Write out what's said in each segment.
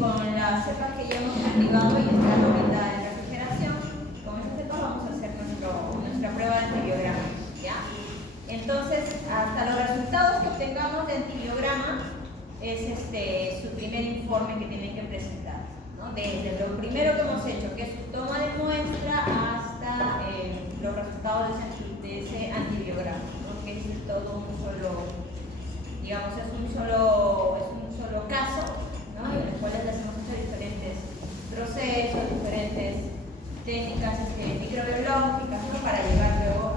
con las cepas que ya hemos cultivado y están ahorita en refrigeración, con esas cepas vamos a hacer nuestra prueba de antibiograma, ¿ya? Entonces, hasta los resultados que obtengamos de antibiograma es su primer informe que tienen que presentar, ¿no? Desde lo primero que hemos hecho, que es su toma de muestra, hasta los resultados de ese antibiograma, ¿no? Que es todo un solo, digamos, es un solo caso, ¿no? En los cuales le hacemos diferentes procesos, diferentes técnicas microbiológicas, ¿no? Para llegar luego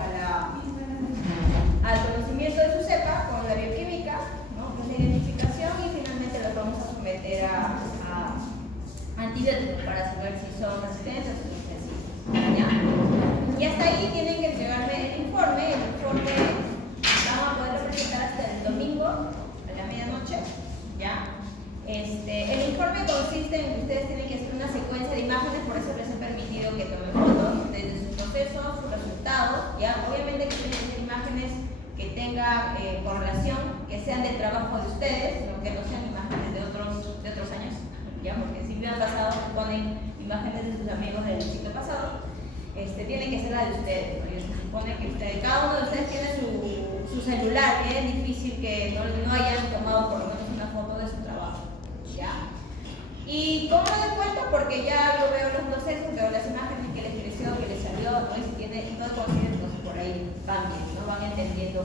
al conocimiento de su cepa con la bioquímica, ¿no? Con la identificación, y finalmente los vamos a someter a antibióticos para saber si son resistentes o insensibles, ¿ya? Y hasta ahí tienen que entregarme el informe. El informe vamos a poderlo presentar hasta el domingo a la medianoche, ¿ya? El informe consiste en que ustedes tienen que hacer una secuencia de imágenes, por eso les he permitido que tomen fotos desde su proceso, sus resultados, ¿ya? Obviamente que tienen que ser imágenes que tengan correlación, que sean del trabajo de ustedes, ¿no? Que no sean imágenes de otros años, ¿ya? Porque si bien pasado ponen imágenes de sus amigos del ciclo pasado, tiene que ser la de ustedes, ¿no? Y se supone que cada uno de ustedes tiene su celular, que es difícil que no hayan tomado por lo menos una foto de su trabajo, ¿ya? Y cómo lo doy cuenta, porque ya yo veo los procesos, veo las imágenes que les creció, que les salió, ¿no? Y si tiene, y todo conocido, entonces por ahí van bien, ¿no? Van entendiendo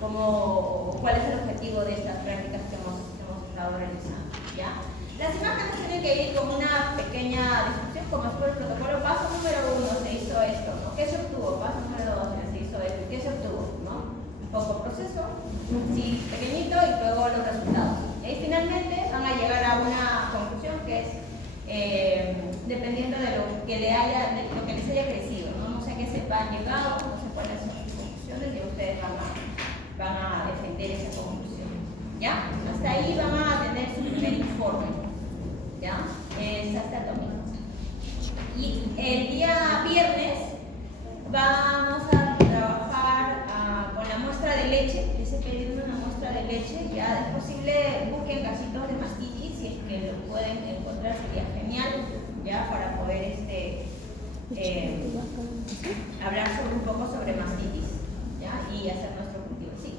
cuál es el objetivo de estas prácticas que hemos estado realizando, ¿ya? Las imágenes tienen que ir con una pequeña descripción, como fue el protocolo. Paso número 1, se hizo esto, ¿no? ¿Qué se obtuvo? Paso número 2, se hizo esto. ¿Qué se obtuvo? ¿No? Un poco proceso, sí, pequeñito, y luego los resultados. Y finalmente van a llegar a una conclusión que es dependiendo de lo que les haya crecido, ¿no? No sé qué sepa han llegado, no sé cuáles son sus conclusiones, y ustedes van a defender esa conclusión, ¿ya? Hasta ahí van a tener su primer informe, ¿ya? Es hasta el domingo. Y el día viernes vamos a trabajar con la muestra de leche. Les he pedido una muestra de leche. Ya es posible, busquen casitos de mastitis, si es que lo pueden encontrar, sería genial, ya, para poder hablar un poco sobre mastitis, ¿ya? Y hacer nuestro cultivo. Sí.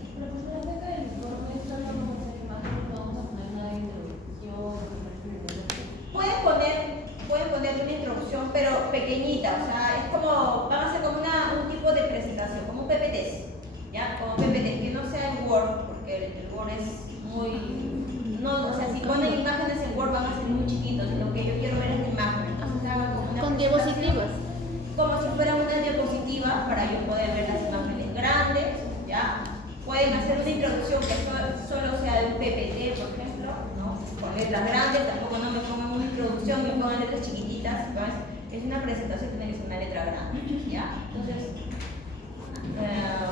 Pueden poner una introducción, pero pequeñita, o sea, es como, van a ser como un tipo de presentación, como un PPT, ¿ya? Como PPT, que no sea en Word, porque el Word es muy, no, o sea, si ponen imágenes en Word van a ser muy chiquitos, lo que yo quiero ver es imágenes, entonces hagan como una con diapositivas. Como si fuera una diapositiva para yo poder ver las imágenes grandes, ¿ya? Pueden hacer una introducción que solo sea de un PPT, por ejemplo, ¿no? Con letras grandes, tampoco no me pongan una introducción, me pongan letras chiquititas, ¿sabes? Es una presentación, tiene que ser una letra grande, ¿ya? Entonces,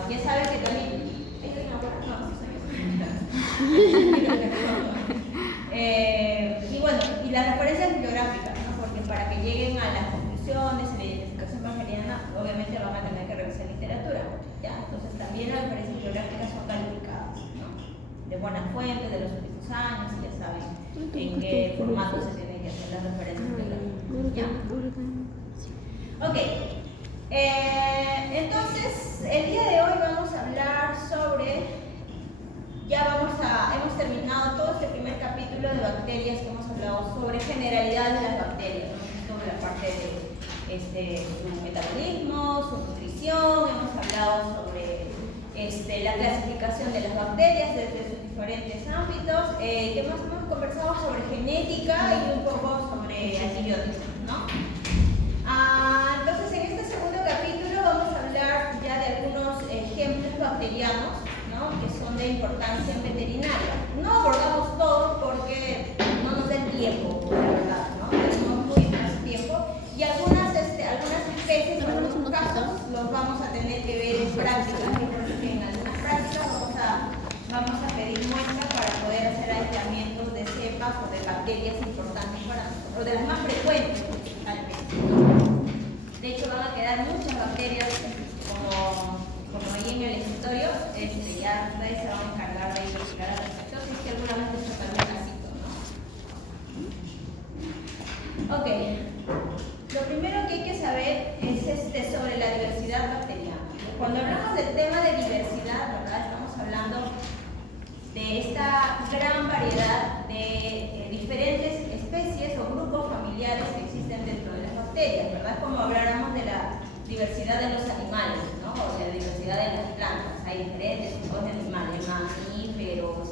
ya saben que también... ¿Esto es una buena? No, sí soy yo. Y bueno, y las referencias bibliográficas, ¿no? Porque para que lleguen a las conclusiones, a la identificación bacteriana, obviamente van a tener que revisar literatura, ¿ya? Entonces también las referencias bibliográficas son calificadas, ¿no? De buenas fuentes, de los últimos años, y ya saben en qué formato se tienen que hacer las referencias bibliográficas, ¿ya? Ok. Entonces, el día de hoy vamos a hablar sobre... hemos terminado todo este primer capítulo de bacterias, que hemos hablado sobre generalidades de las bacterias, ¿no? Sobre la parte de su metabolismo, su nutrición, hemos hablado sobre la clasificación de las bacterias desde sus diferentes ámbitos, que hemos conversado sobre genética y un poco sobre antibióticos, ¿no? Entonces, en este segundo capítulo vamos a hablar ya de algunos ejemplos bacterianos, ¿no? Que son de importancia en veterinaria. No abordamos todos porque no nos da el tiempo, la verdad, ¿no? Tenemos muy poco tiempo, y algunas especies, en algunos casos, los vamos a tener que ver en práctica. En algunas prácticas vamos a pedir muestras para poder hacer aislamientos de cepas o de bacterias importantes para nosotros, o de las más frecuentes principalmente, ¿no? De hecho, van a quedar muchas bacterias como ahí en el escritorio, ya ustedes se van a encargar de investigar al respecto, si es que alguna vez les toca algún casito, ¿no? Ok, lo primero que hay que saber es sobre la diversidad bacteriana. Cuando hablamos del tema de diversidad, ¿verdad? Estamos hablando de esta gran variedad de diferentes especies o grupos familiares que existen dentro de las bacterias, ¿verdad? Como habláramos de la diversidad de los animales, ¿no? O de la diversidad de las plantas. Hay diferentes tipos de animales, mamíferos,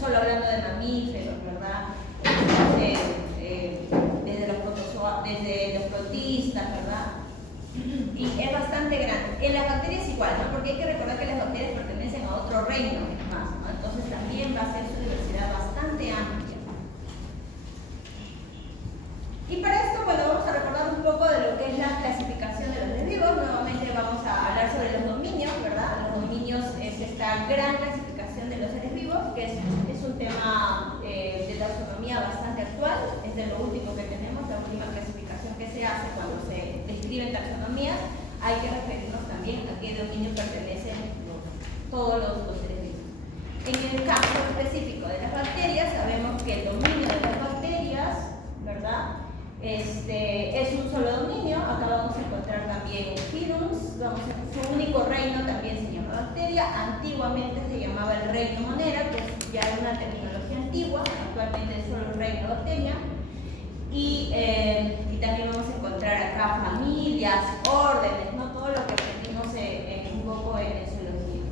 solo hablando de mamíferos, ¿verdad? Desde los protistas, ¿verdad? Y es bastante grande. En las bacterias igual, ¿no? Porque hay que recordar que las bacterias pertenecen a otro reino más, ¿no? Entonces también va a ser su diversidad bastante amplia. Y para esto, bueno, vamos a recordar un poco de lo que es la clasificación de los seres vivos. Nuevamente vamos a hablar sobre los dominios, ¿verdad? Los dominios es esta gran clasificación de los seres vivos, que es un tema de taxonomía bastante actual. Es de lo último que tenemos, la última clasificación que se hace cuando se describen taxonomías. Hay que referirnos también a qué dominio pertenecen todos los seres vivos. En el caso específico de las bacterias, sabemos que el dominio de las bacterias, ¿verdad? Es un solo dominio. Acá vamos a encontrar también Phylums, su único reino también se llama bacteria. Antiguamente se llamaba el reino Monera, que ya es una terminología antigua, actualmente es solo el reino bacteria. Y también vamos a encontrar acá familias, órdenes, ¿no? Todo lo que aprendimos un poco en zoología.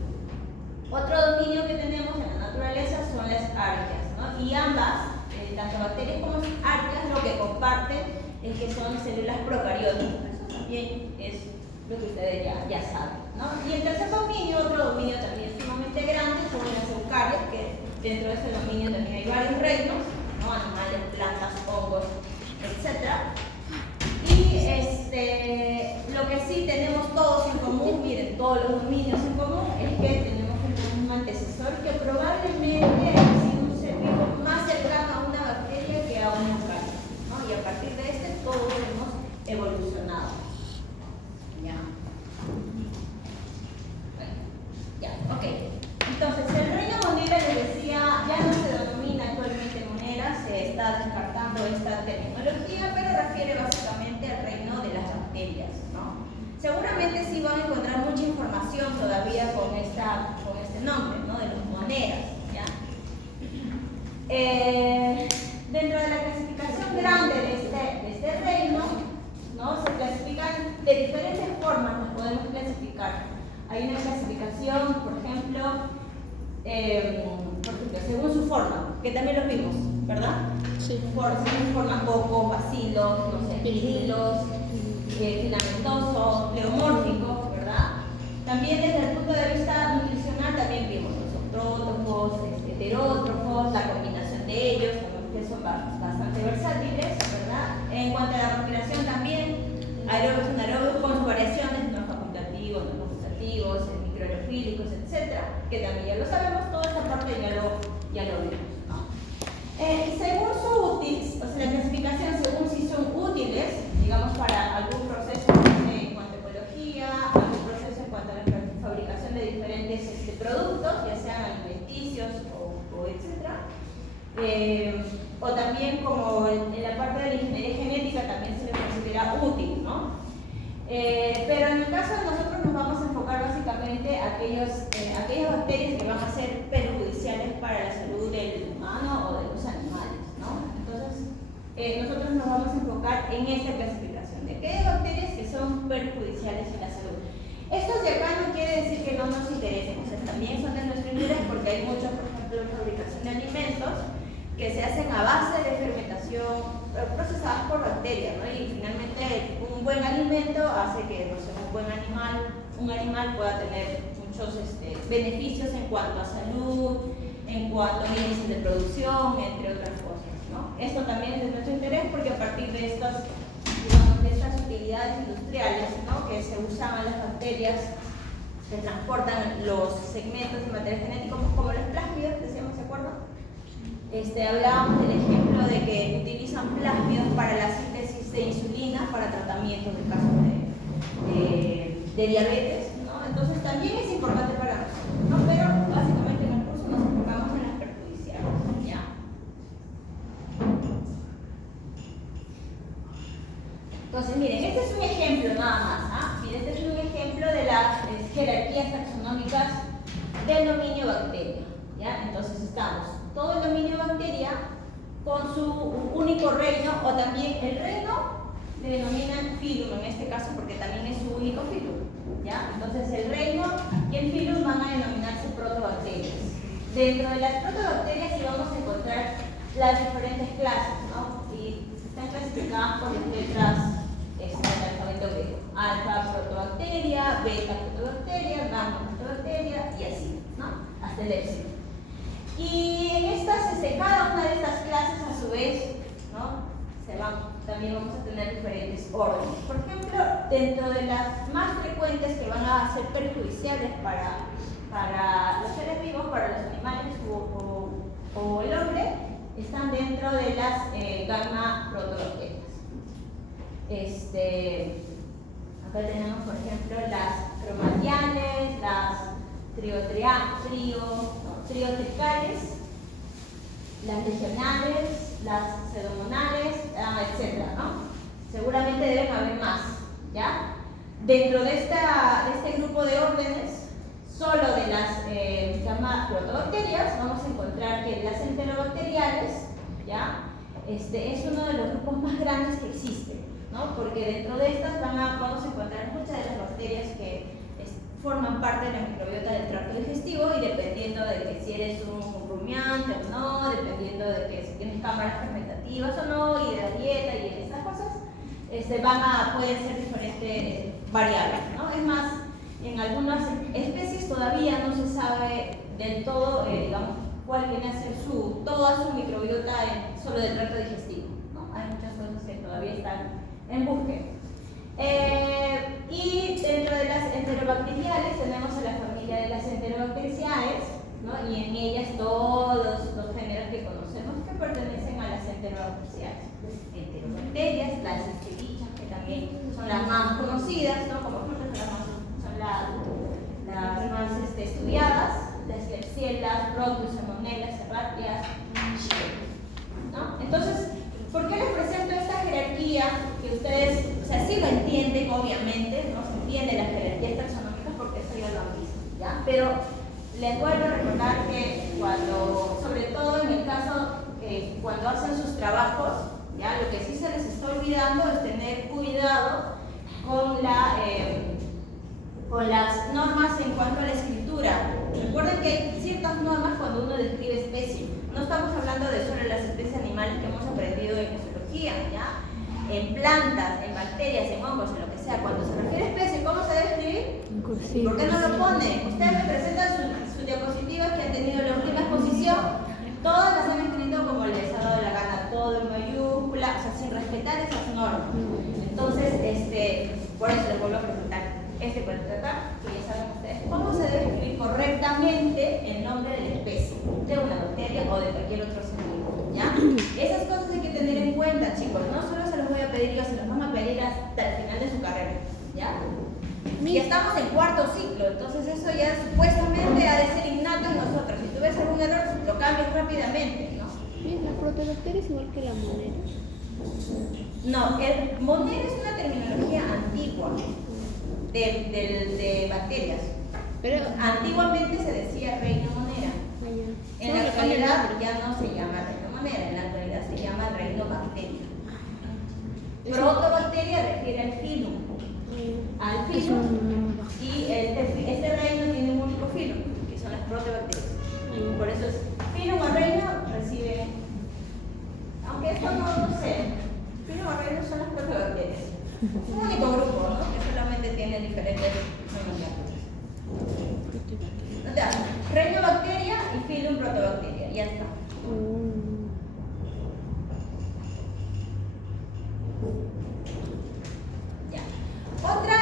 Otro dominio que tenemos en la naturaleza son las arqueas, ¿no? Y ambas, tanto bacterias como arqueas, lo que comparten es que son células procariotas. Eso también es lo que ustedes ya saben, ¿no? Y el tercer dominio, otro dominio también sumamente grande, son las eucarias, que dentro de ese dominio también hay varios reinos, ¿no? Animales, plantas, hongos, etc. Y lo que sí tenemos todos en común, miren, todos los dominios en común, es que tenemos un antecesor que probablemente ha sido un ser vivo más cercano a una bacteria que a una eucaria, ¿no? Y a partir de todos hemos evolucionado. ¿Ya? Bueno, ya, ok. Entonces, el reino Monera, les decía, ya no se denomina actualmente Monera, se está descartando esta terminología, pero refiere básicamente al reino de las bacterias, ¿no? Seguramente sí van a encontrar mucha información todavía con este nombre, ¿no? De los Moneras, ¿ya? Dentro de la clasificación grande de este reino, ¿no? Se clasifican de diferentes formas, nos podemos clasificar. Hay una clasificación, por ejemplo, según su forma, que también lo vimos, ¿verdad? Sí. Según su forma, cocos, bacilos, no sé, pirilos, filamentosos, pleomórficos, ¿verdad? También desde el punto de vista nutricional también vimos los autrótrofos, heterótrofos, la combinación de ellos, que son bastante versátiles, ¿verdad? En cuanto a la respiración también, aerobios, anaerobios con sus variaciones, no facultativos, no facultativos, microaerofílicos, etc., que también ya lo sabemos, toda esta parte ya lo vimos, ¿no? Según su útil, o sea, la clasificación según si son útiles, digamos, para algún proceso en cuanto a ecología, algún proceso en cuanto a la fabricación de diferentes productos, ya sean alimenticios o etc. O también, como en la parte de la ingeniería genética, también se le considera útil, ¿no? Pero en el caso de nosotros nos vamos a enfocar básicamente a aquellas bacterias que van a ser perjudiciales para la salud del humano o de los animales, ¿no? Entonces, nosotros nos vamos a enfocar en esta clasificación de aquellas bacterias que son perjudiciales en la salud. Estos de acá no quiere decir que no nos interesen, o sea, también son de nuestro interés porque hay muchos, por ejemplo, en fabricación de alimentos que se hacen a base de fermentación procesadas por bacterias, ¿no? Y finalmente un buen alimento hace que, no sé, un animal pueda tener muchos beneficios en cuanto a salud, en cuanto a índices de producción, entre otras cosas, ¿no? Esto también es de nuestro interés porque a partir de estas utilidades industriales, ¿no? Que se usaban las bacterias que transportan los segmentos de material genético como los plásmidos, decíamos, ¿se acuerdan? Hablábamos del ejemplo de que utilizan plásmidos para la síntesis de insulina para tratamientos de casos de diabetes, ¿no? Entonces también es importante para nosotros, ¿no? Pero básicamente en el curso nos enfocamos en las perjudiciales, ¿ya? Entonces, miren, este es un ejemplo nada más. Miren, este es un ejemplo de las jerarquías taxonómicas del dominio bacteria. ¿Ya? Entonces, estamos todo el dominio bacteria con su único reino, o también el reino le denominan filum en este caso, porque también es su único filum. ¿Ya? Entonces, el reino y el filum van a denominarse protobacterias. Dentro de las protobacterias sí vamos a encontrar las diferentes clases, ¿no? Y están clasificadas por las letras del alfabeto griego. Alfa protobacteria, beta protobacteria, gamma protobacteria y así, ¿no? Hasta el épsilon. Y en estas, cada una de estas clases a su vez, ¿no? También vamos a tener diferentes órdenes. Por ejemplo, dentro de las más frecuentes que van a ser perjudiciales para los seres vivos, para los animales o el hombre, están dentro de las gamma protobacterias. Acá tenemos, por ejemplo, las cromatiales, las triotricales, las legionales, las pseudomonales, etc., ¿no? Seguramente deben haber más, ¿ya? Dentro de este grupo de órdenes, solo de las gamma protobacterias, vamos a encontrar que las enterobacteriales, ¿ya? Es uno de los grupos más grandes que existen, ¿no? Porque dentro de estas vamos a encontrar muchas de las bacterias que forman parte de la microbiota del tracto digestivo, y dependiendo de que si eres un rumiante o no, dependiendo de que si tienes cámaras fermentativas o no, y de la dieta y de estas cosas, pueden ser diferentes variables, ¿no? Es más, en algunas especies todavía no se sabe del todo, digamos, cuál viene a ser toda su microbiota solo del tracto digestivo, ¿no? Hay muchas cosas que todavía están en búsqueda. Y dentro de las enterobacteriales tenemos a la familia de las enterobacteriaceae, ¿no? Y en ellas todos los géneros que conocemos que pertenecen a las enterobacteriaceae. Enterobacterias, las esterichas, que también son las más conocidas, ¿no? Como son las más estudiadas, las Klebsiella, Rhodus, Salmonella, Serratia, ¿no? Entonces, ¿por qué les presento esta jerarquía? Que ustedes, o sea, sí lo entienden, obviamente, ¿no? Se entiende las jerarquías taxonómicas porque eso ya lo han visto, ¿ya? Pero les vuelvo a recordar que sobre todo en el caso cuando hacen sus trabajos, ¿ya? Lo que sí se les está olvidando es tener cuidado con las normas en cuanto a la escritura. Recuerden que hay ciertas normas cuando uno describe especies. No estamos hablando de solo las especies animales que hemos aprendido en fisiología, ¿ya? En plantas, en bacterias, en hongos, en lo que sea. Cuando se refiere a especie, ¿cómo se debe escribir? Cursiva. ¿Por qué no lo ponen? Ustedes me presentan sus diapositivas que han tenido la última exposición. Todas las han escrito como les ha dado la gana, todo en mayúscula, o sea, sin respetar esas normas. Entonces, por eso les vuelvo a presentar por el tratado, que ya saben ustedes cómo se debe escribir correctamente el nombre de la especie, de una bacteria o de cualquier otro ser vivo, ¿ya? Esas cosas hay que tener en cuenta, chicos. No solo se los voy a pedir yo, se los van a pedir hasta el final de su carrera, ¿ya? Y estamos en cuarto ciclo, entonces eso ya supuestamente ha de ser innato en nosotros. Si tú ves algún error, lo cambias rápidamente, ¿no? Bien, la protobacteria es igual que la monera. No, el monera es una terminología antigua de bacterias. Pero antiguamente se decía reino monera. En la actualidad ya no se llama reino monera, en la actualidad se llama reino bacteria. Protobacteria refiere al filum. Al filum. Y este reino tiene un único filum, que son las protobacterias. Por eso es filum o reino recibe, aunque esto no sé, filum o reino son las protobacterias. Es un único grupo, ¿no? Que solamente tiene diferentes nomenclaturas. Reino bacteria y filum protobacteria, ya está. Ya. Otra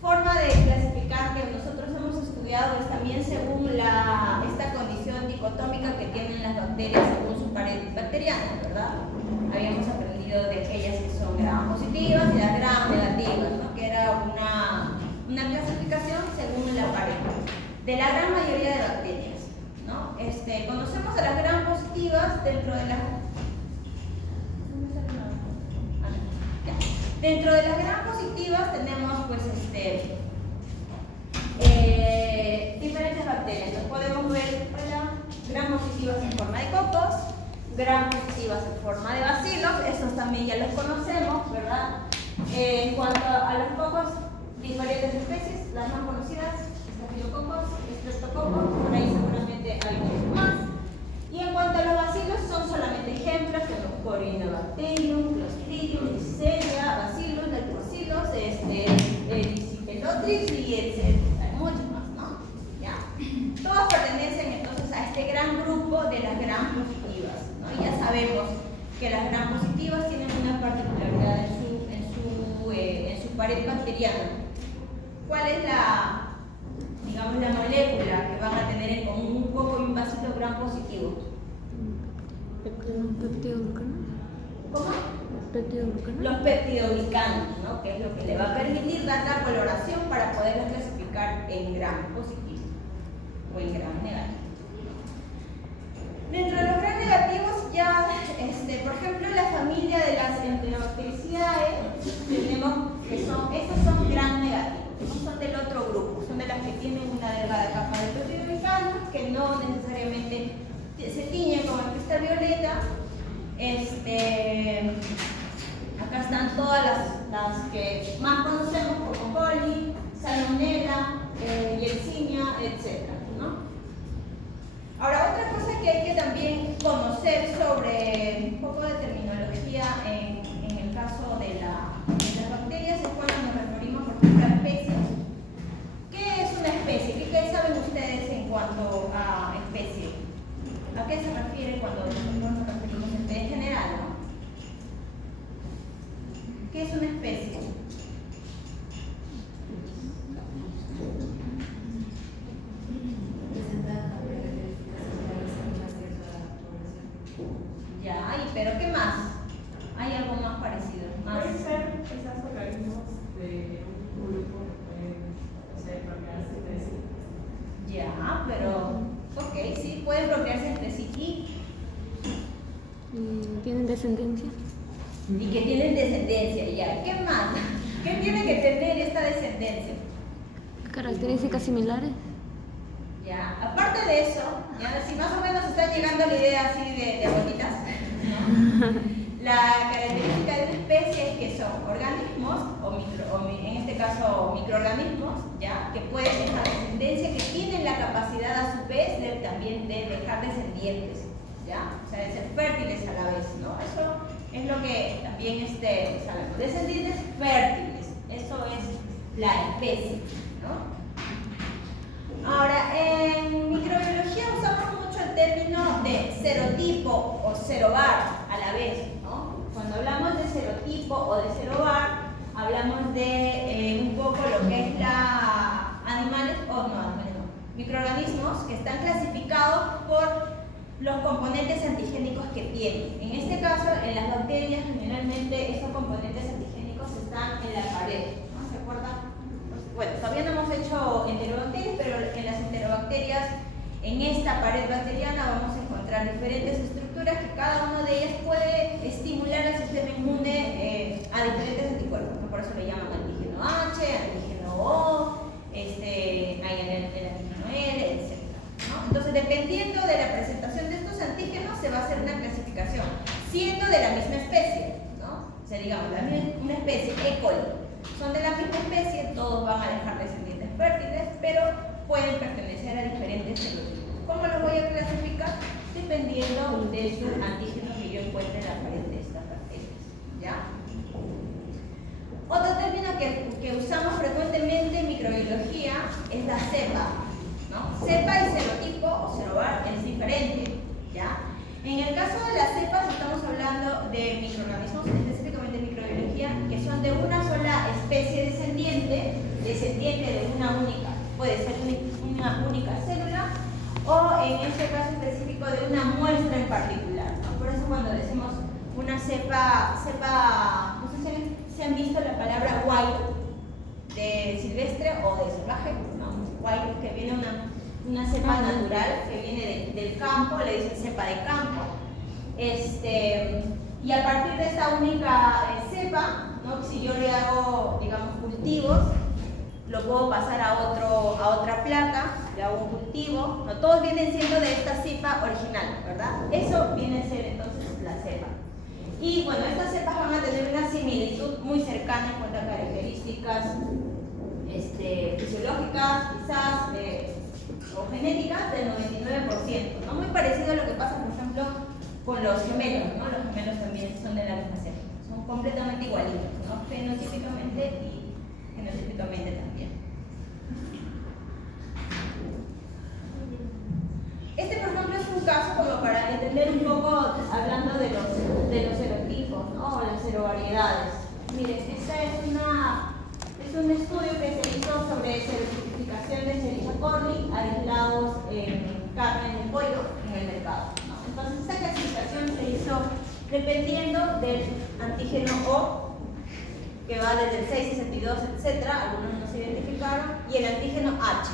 forma de clasificar que nosotros hemos estudiado es también según esta condición dicotómica que tienen las bacterias según su pared bacteriana, ¿verdad? Habíamos aprendido de aquellas que son gram positivas y las gram negativas, ¿no? Que era una clasificación según la pared de la gran mayoría de bacterias, ¿no? Conocemos a las gram positivas dentro de las Dentro de las gram positivas tenemos pues diferentes bacterias. Entonces podemos ver gram positivas en forma de cocos, gram positivas en forma de bacilos, estos también ya los conocemos, ¿verdad? En cuanto a los cocos, diferentes especies, las más conocidas, estafilococos, streptococos, por ahí seguramente hay muchos más. Y en cuanto a los bacilos, son solamente ejemplos, tenemos Corynebacterium, Clostridium, Neisseria, Bacillus, Lactobacillus, Dicipellotrix y etc. Hay muchos más, ¿no? ¿Ya? Todos pertenecen entonces a este gran grupo de las gram positivas, ¿no? Y ya sabemos que las gram positivas tienen una particularidad en su pared bacteriana. ¿Cuál es la molécula que van a tener en común un coco y un bacilo gram positivo? ¿Cómo? Los peptidoglicanos, ¿no? Que es lo que le va a permitir dar la coloración para poderlos clasificar en gram positivo o en gram negativo. Dentro de los gram negativos ya, por ejemplo, la familia de las Enterobacteriaceae, tenemos que estos son gram negativos, no son del otro grupo, son de las que tienen una delgada capa de peptidoglicanos que no necesariamente se tiñen con el cristal violeta. Acá están todas las que más conocemos como Coli, Salmonella, Yersinia, etc., ¿no? Ahora, otra cosa que hay que también conocer sobre un poco de terminología en el caso de las bacterias es cuando nos referimos, por ejemplo, a especies. ¿Qué es una especie? ¿Qué saben ustedes en cuanto a especie? ¿A qué se refiere cuando nosotros nos referimos a especie en general, ¿no? ¿Qué es una especie? Ya, pero ¿qué más? ¿Hay algo más parecido? Pueden ser quizás organismos de un grupo, pueden procrearse entre sí. Ya, pero ok, sí, pueden procrearse entre sí ¿Tienen descendencia? y que tienen descendencia, ya. ¿Qué más? ¿Qué tiene que tener esta descendencia? ¿Características similares? Ya, aparte de eso, ya, si más o menos está llegando la idea así de abuelitas, ¿no? La característica de una especie es que son organismos, en este caso microorganismos, ¿ya? Que pueden dejar descendencia, que tienen la capacidad a su vez también de dejar descendientes, ¿ya? O sea, de ser fértiles a la vez, ¿no? Eso es lo que también sabemos. Descendientes fértiles, eso es la especie, ¿no? Ahora, en microbiología usamos mucho el término de serotipo o serovar a la vez, ¿no? Cuando hablamos de serotipo o de serovar, hablamos de un poco lo que es microorganismos que están clasificados por los componentes antigénicos que tienen. En este caso, en las bacterias, generalmente esos componentes antigénicos están en la pared, ¿no? ¿Se acuerdan? Bueno, todavía no hemos hecho enterobacterias, pero en las enterobacterias, en esta pared bacteriana vamos a encontrar diferentes estructuras que cada una de ellas puede estimular el sistema inmune a diferentes anticuerpos, ¿no? Por eso le llaman antígeno H, antígeno O, hay el antígeno L, etc., ¿no? Entonces, dependiendo de la presentación de estos antígenos, se va a hacer una clasificación, siendo de la misma especie, ¿no? O sea, digamos, una especie E. coli. Son de la misma especie, todos van a dejar descendientes fértiles, pero pueden pertenecer a diferentes serotipos. ¿Cómo los voy a clasificar? Dependiendo de su antígeno que yo encuentre en la pared de estas bacterias, ¿ya? Otro término que usamos frecuentemente en microbiología es la cepa, ¿no? Cepa y serotipo o serovar es diferente, ¿ya? En el caso de las cepas estamos hablando de microorganismos, específicamente microbiología, que son de una sola especie descendiente de una única, puede ser una única célula, o en este caso específico de una muestra en particular, ¿no? Por eso cuando decimos una cepa, no sé si han visto la palabra wild de silvestre o de salvaje, ¿no? Wild, que viene una cepa natural que viene del campo, le dicen cepa de campo. Y a partir de esta única cepa, ¿no? Si yo le hago, digamos, cultivos, lo puedo pasar a otra placa, le hago un cultivo, no, todos vienen siendo de esta cepa original, ¿verdad? Eso viene a ser entonces la cepa. Y bueno, estas cepas van a tener una similitud muy cercana en cuanto a características fisiológicas, quizás, o genéticas del 99%, ¿no? Muy parecido a lo que pasa, por ejemplo, con los gemelos, ¿no? Los gemelos también son de la misma cepa, son completamente igualitos, ¿no? Fenotípicamente y genotípicamente también. Este, por ejemplo, es un caso como para entender un poco, hablando de los serotipos, ¿no? O las serovariedades. Miren, este es un estudio que se hizo sobre serotipificación de Escherichia coli aislados en carne de pollo en el mercado, ¿no? Entonces, esta clasificación se hizo dependiendo del antígeno O, que va desde el 662, etc. Algunos no se identificaron, y el antígeno H,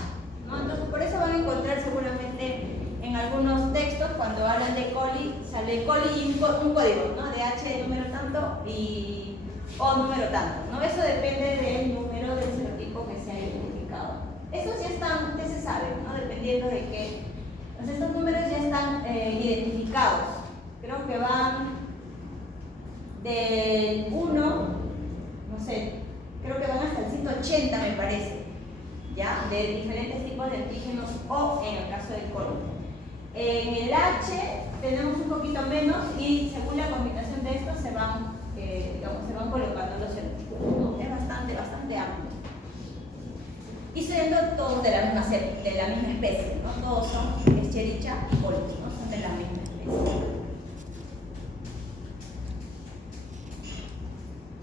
¿no? Entonces, por eso van a encontrar seguramente en algunos textos, cuando hablan de coli, sale coli y un código, ¿no? De H número tanto y O número tanto, ¿no? Eso depende del número del serotipo que se ha identificado. Estos ya están, ya se sabe, ¿no? Dependiendo de qué. Entonces, estos números ya están identificados. Creo que van del 1, no sé, creo que van hasta el 180, me parece, ¿ya? De diferentes tipos de antígenos O en el caso del coli. En el H tenemos un poquito menos y según la combinación de estos se van colocando los serotipos, ¿no? Es bastante amplio. Y siendo todos de la misma especie, ¿no? Todos son Escherichia coli, ¿no? Son de la misma especie.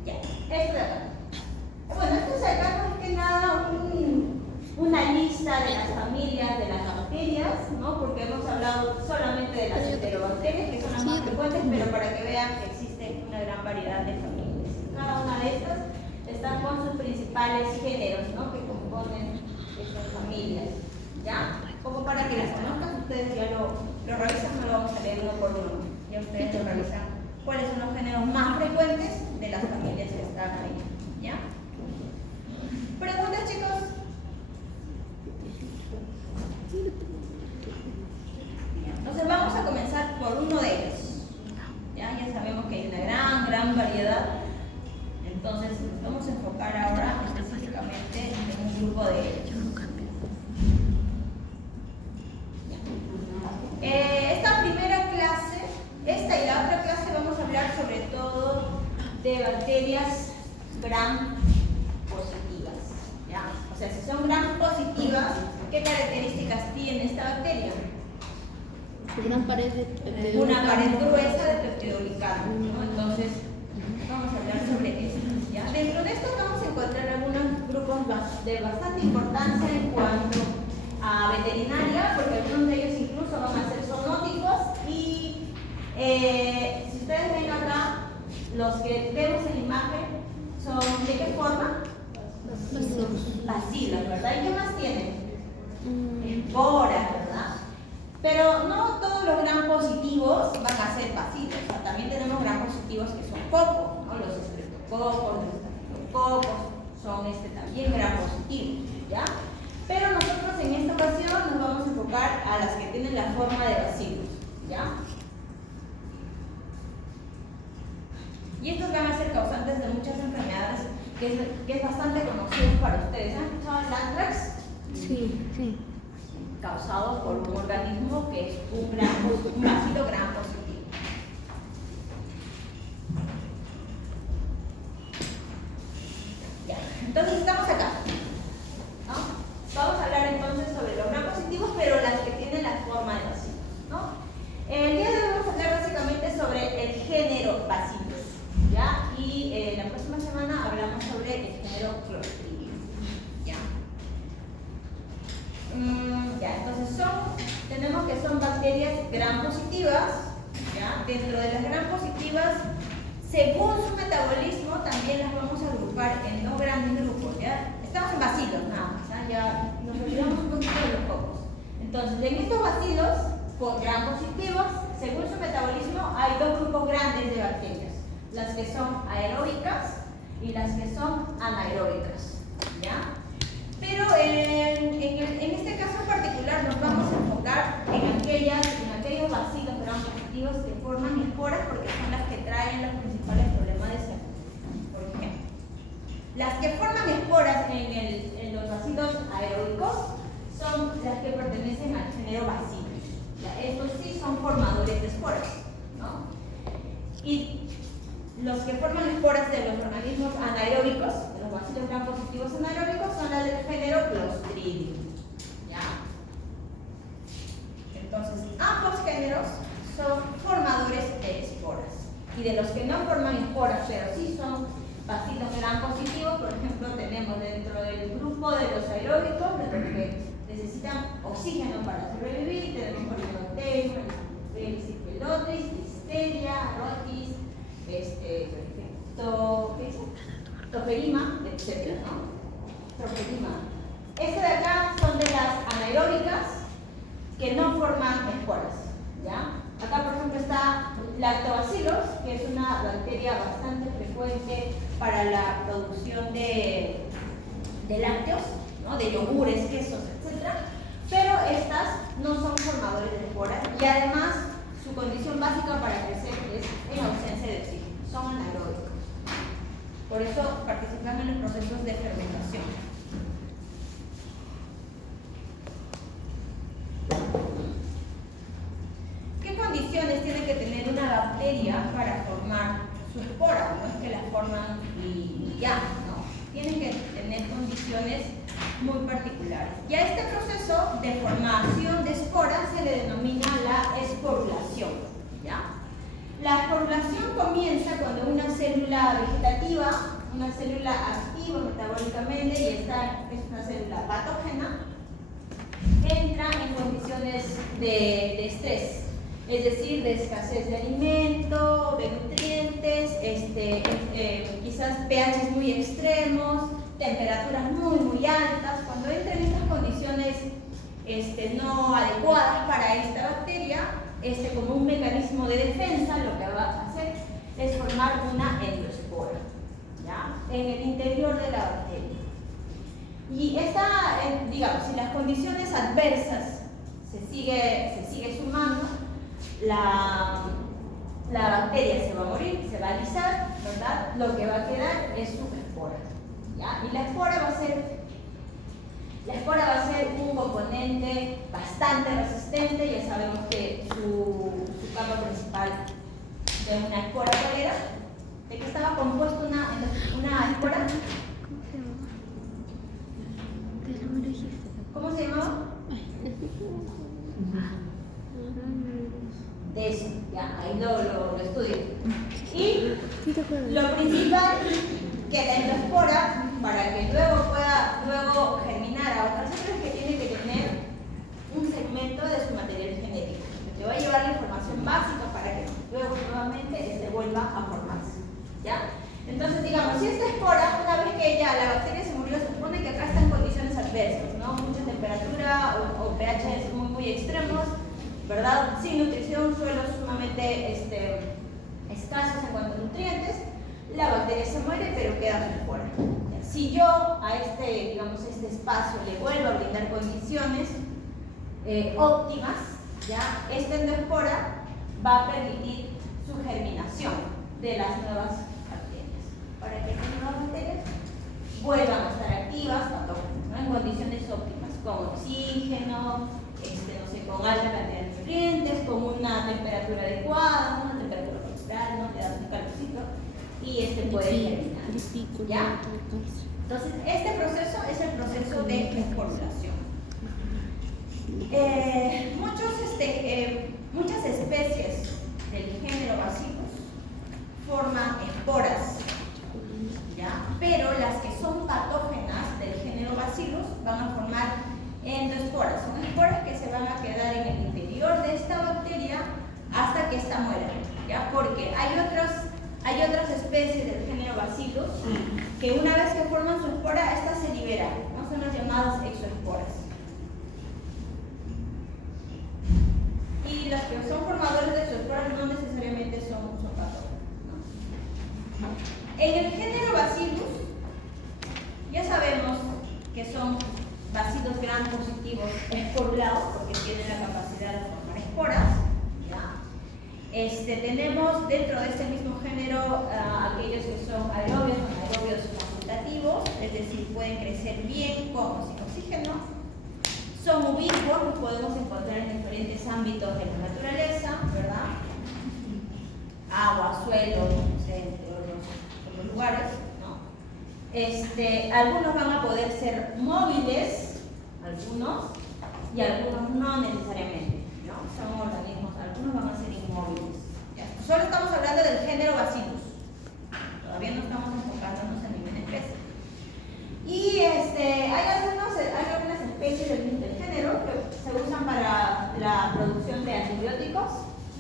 Ya, esto de acá. Bueno, esto de acá no es que nada una lista de las familias de las bacterias, ¿no? Porque hemos hablado solamente de las enterobacterias, que son las más frecuentes, pero para que vean que existe una gran variedad de familias. Cada una de estas están con sus principales géneros, ¿no? Que componen estas familias, ¿ya? Como para que las conozcan, ustedes ya lo revisan, no lo vamos a leer uno por uno. Ya ustedes lo revisan cuáles son los géneros más frecuentes de las familias que están ahí, ¿ya? ¿Preguntas, chicos? Entonces vamos a comenzar por uno de ellos. Ya sabemos que hay una gran variedad. Entonces vamos a enfocar ahora específicamente en un grupo de ellos. Esta primera clase, esta y la otra clase, vamos a hablar sobre todo de bacterias gram positivas, ¿ya? O sea, si son gram positivas, ¿qué características tiene esta bacteria? Una pared gruesa de peptidoglicano, ¿no? Entonces, vamos a hablar sobre esto, ¿ya? Dentro de esto vamos a encontrar algunos grupos de bastante importancia en cuanto a veterinaria, porque algunos de ellos incluso van a ser zoonóticos y si ustedes ven acá, los que vemos en la imagen son ¿de qué forma? Bacilos, ¿verdad? ¿Y qué más tienen? Esporas, ¿verdad? Pero no todos los gram positivos van a ser bacilos, o sea, también tenemos gram positivos que son cocos, ¿no? Los estreptococos, los estafilococos son también gram positivos, ¿ya? Pero nosotros en esta ocasión nos vamos a enfocar a las que tienen la forma de bacilos, ¿ya? Y estos van a ser causantes de muchas enfermedades que es bastante conocido para ustedes. ¿Han escuchado el anthrax? Sí. Causado por un organismo que es un bacilo gram positivo. Ya, entonces estamos acá, ¿no? Vamos a hablar entonces sobre los gram positivos, pero las que tienen la forma de bacilo, ¿no? El día de hoy vamos a hablar básicamente sobre el género Bacillus, ¿ya? Y la próxima semana hablamos sobre el género Clostridium, ¿ya? Entonces tenemos que son bacterias gram positivas, ¿ya? Dentro de las gram positivas, según su metabolismo, también las vamos a agrupar en dos grandes grupos, ¿ya? Estamos en bacilos nada más, ¿ya? Ya nos olvidamos un poquito de los cocos. Entonces, en estos bacilos con gram positivos, según su metabolismo, hay dos grupos grandes de bacterias, las que son aeróbicas y las que son anaeróbicas, ¿ya? Pero en este caso en particular nos vamos a enfocar en aquellos bacilos gram positivos que forman esporas, porque son las que traen los principales problemas de salud. Por ejemplo, las que forman esporas en los bacilos aeróbicos son las que pertenecen al género Bacillus. Estos sí son formadores de esporas, ¿no? Y los que forman esporas de los organismos anaeróbicos, de los bacilos gram positivos anaeróbicos, son las del género Clostridium, ¿ya? Entonces, ambos géneros son formadores de esporas. Y de los que no forman esporas, pero sí son bacilos gram positivos, por ejemplo, tenemos dentro del grupo de los aeróbicos, de los que necesitan oxígeno para sobrevivir, tenemos Corynebacterium, Pelotis, Listeria, Rotis, Toferima, etc., ¿no? Troferima. Estas de acá son de las anaeróbicas que no forman esporas, ¿ya? Acá, por ejemplo, está Lactobacillus, que es una bacteria bastante frecuente para la producción de lácteos, ¿no? De yogures, quesos, etc. Pero estas no son formadores de esporas y además su condición básica para crecer es en ausencia de oxígeno. Son anaeróbicos. Por eso participan en los procesos de fermentación. ¿Qué condiciones tiene que tener una bacteria para formar su espora? No es que la forman y ya, no. Tienen que tener condiciones muy particulares. Y a este proceso de formación de esporas se le denomina la esporulación, ¿ya? La esporulación comienza cuando una célula vegetativa, una célula activa metabólicamente, y esta es una célula patógena, entra en condiciones de estrés, es decir, de escasez de alimento, de nutrientes, quizás pHs muy extremos, temperaturas muy altas. Cuando entra en estas condiciones no adecuadas para esta bacteria, como un mecanismo de defensa, lo que va a hacer es formar una endoespora, ¿ya? En el interior de la bacteria. Y digamos, si las condiciones adversas se sigue sumando, la bacteria se va a morir, se va a alisar, ¿verdad? Lo que va a quedar es su espora, ¿ya? Y la espora va a ser un componente bastante resistente. Ya sabemos que su capa principal de una espora, ¿cuál era? ¿De qué estaba compuesta una espora? ¿Cómo se llamaba? De eso, ya, ahí lo estudio. Y lo principal, que la endospora, para que luego pueda germinar a otras células, que tiene que tener un segmento de su material genético, que va a llevar la información básica para que luego nuevamente se vuelva a formarse, ¿ya? Entonces, digamos, si esta espora, una vez que ya la bacteria se murió, se supone que acá están condiciones adversas, ¿no? Mucha temperatura o pHs muy extremos, ¿verdad? Sin nutrición, suelos sumamente escasos en cuanto a nutrientes. La bacteria se muere, pero queda su espora. Si yo a este espacio le vuelvo a brindar condiciones óptimas, ¿ya? Esta endoespora va a permitir su germinación de las nuevas bacterias, para que estas nuevas bacterias vuelvan a estar activas, ¿no? En condiciones óptimas, con oxígeno, con alta cantidad de nutrientes, con una temperatura adecuada, una temperatura corporal, ¿no? Le das un calorcito y puede germinar, ¿ya? Entonces, este proceso es el proceso de esporulación. Muchas especies del género Bacillus forman esporas, ¿ya? Pero las que son patógenas del género Bacillus van a formar endoesporas. Son esporas que se van a quedar en el interior de esta bacteria hasta que ésta muera, ¿ya? Porque hay otras especies del género Bacillus que una vez que forman su espora, estas se liberan, ¿no? Son las llamadas exoesporas. Y las que son formadores de exoesporas no necesariamente son patógenos, ¿no? En el género Bacillus tenemos dentro de este mismo género aquellos que son aerobios, anaerobios facultativos, es decir, pueden crecer bien con o sin oxígeno. Son ubicuos, los podemos encontrar en diferentes ámbitos de la naturaleza, ¿verdad? Agua, suelo, no sé, entre otros lugares, ¿no? Algunos van a poder ser móviles, algunos, y algunos no necesariamente, ¿no? Son organismos, algunos van a ser inmóviles. ¿Ya? Solo estamos hablando del género Bacillus, todavía no estamos enfocándonos a nivel de especie. Y hay algunas especies del género que se usan para la producción de antibióticos,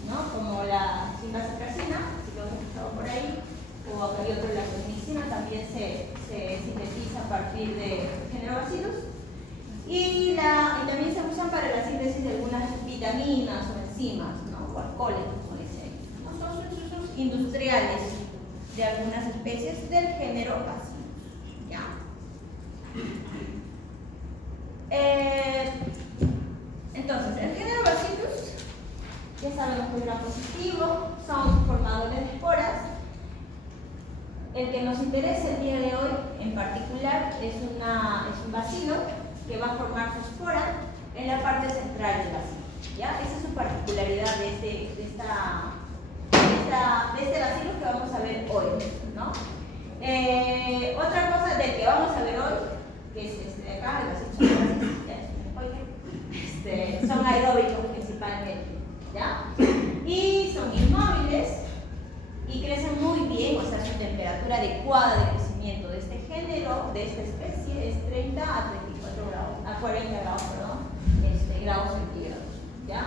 ¿no? Como la simvastatina, si lo hemos escuchado por ahí, o acá hay otro, la clominicina, también se sintetiza a partir del género Bacillus. Y también se usan para la síntesis de algunas vitaminas o enzimas, ¿no? O alcoholes, como dicen. ¿No? Son sus usos industriales de algunas especies del género Bacillus. ¿Ya? Entonces, el género Bacillus, ya sabemos que es gram positivo, son formadores de esporas. El que nos interesa el día de hoy en particular es un bacilo que va a formar su espora en la parte central del bacilo. ¿Ya? Esa es su particularidad de este bacilo que vamos a ver hoy, ¿no? Otra cosa del que vamos a ver hoy, que es este de acá, el bacilo son aeróbicos principalmente, ¿ya? Y son inmóviles y crecen muy bien, o sea, su temperatura adecuada de crecimiento de este género, de esta especie, es 30 a 34 grados, a 40 grados, perdón, grados centígrados, ¿ya?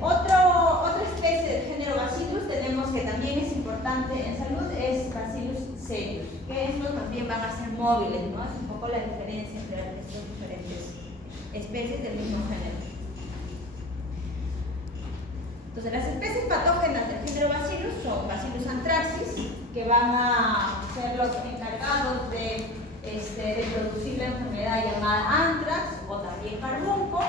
Otra especie del género Bacillus tenemos que también es importante en salud, es Bacillus cereus, que estos también van a ser móviles, ¿no? Es un poco la diferencia entre estas diferentes especies del mismo género. Entonces, las especies patógenas del género Bacillus son Bacillus anthracis, que van a ser los encargados de producir la enfermedad llamada anthrax o también carbunco,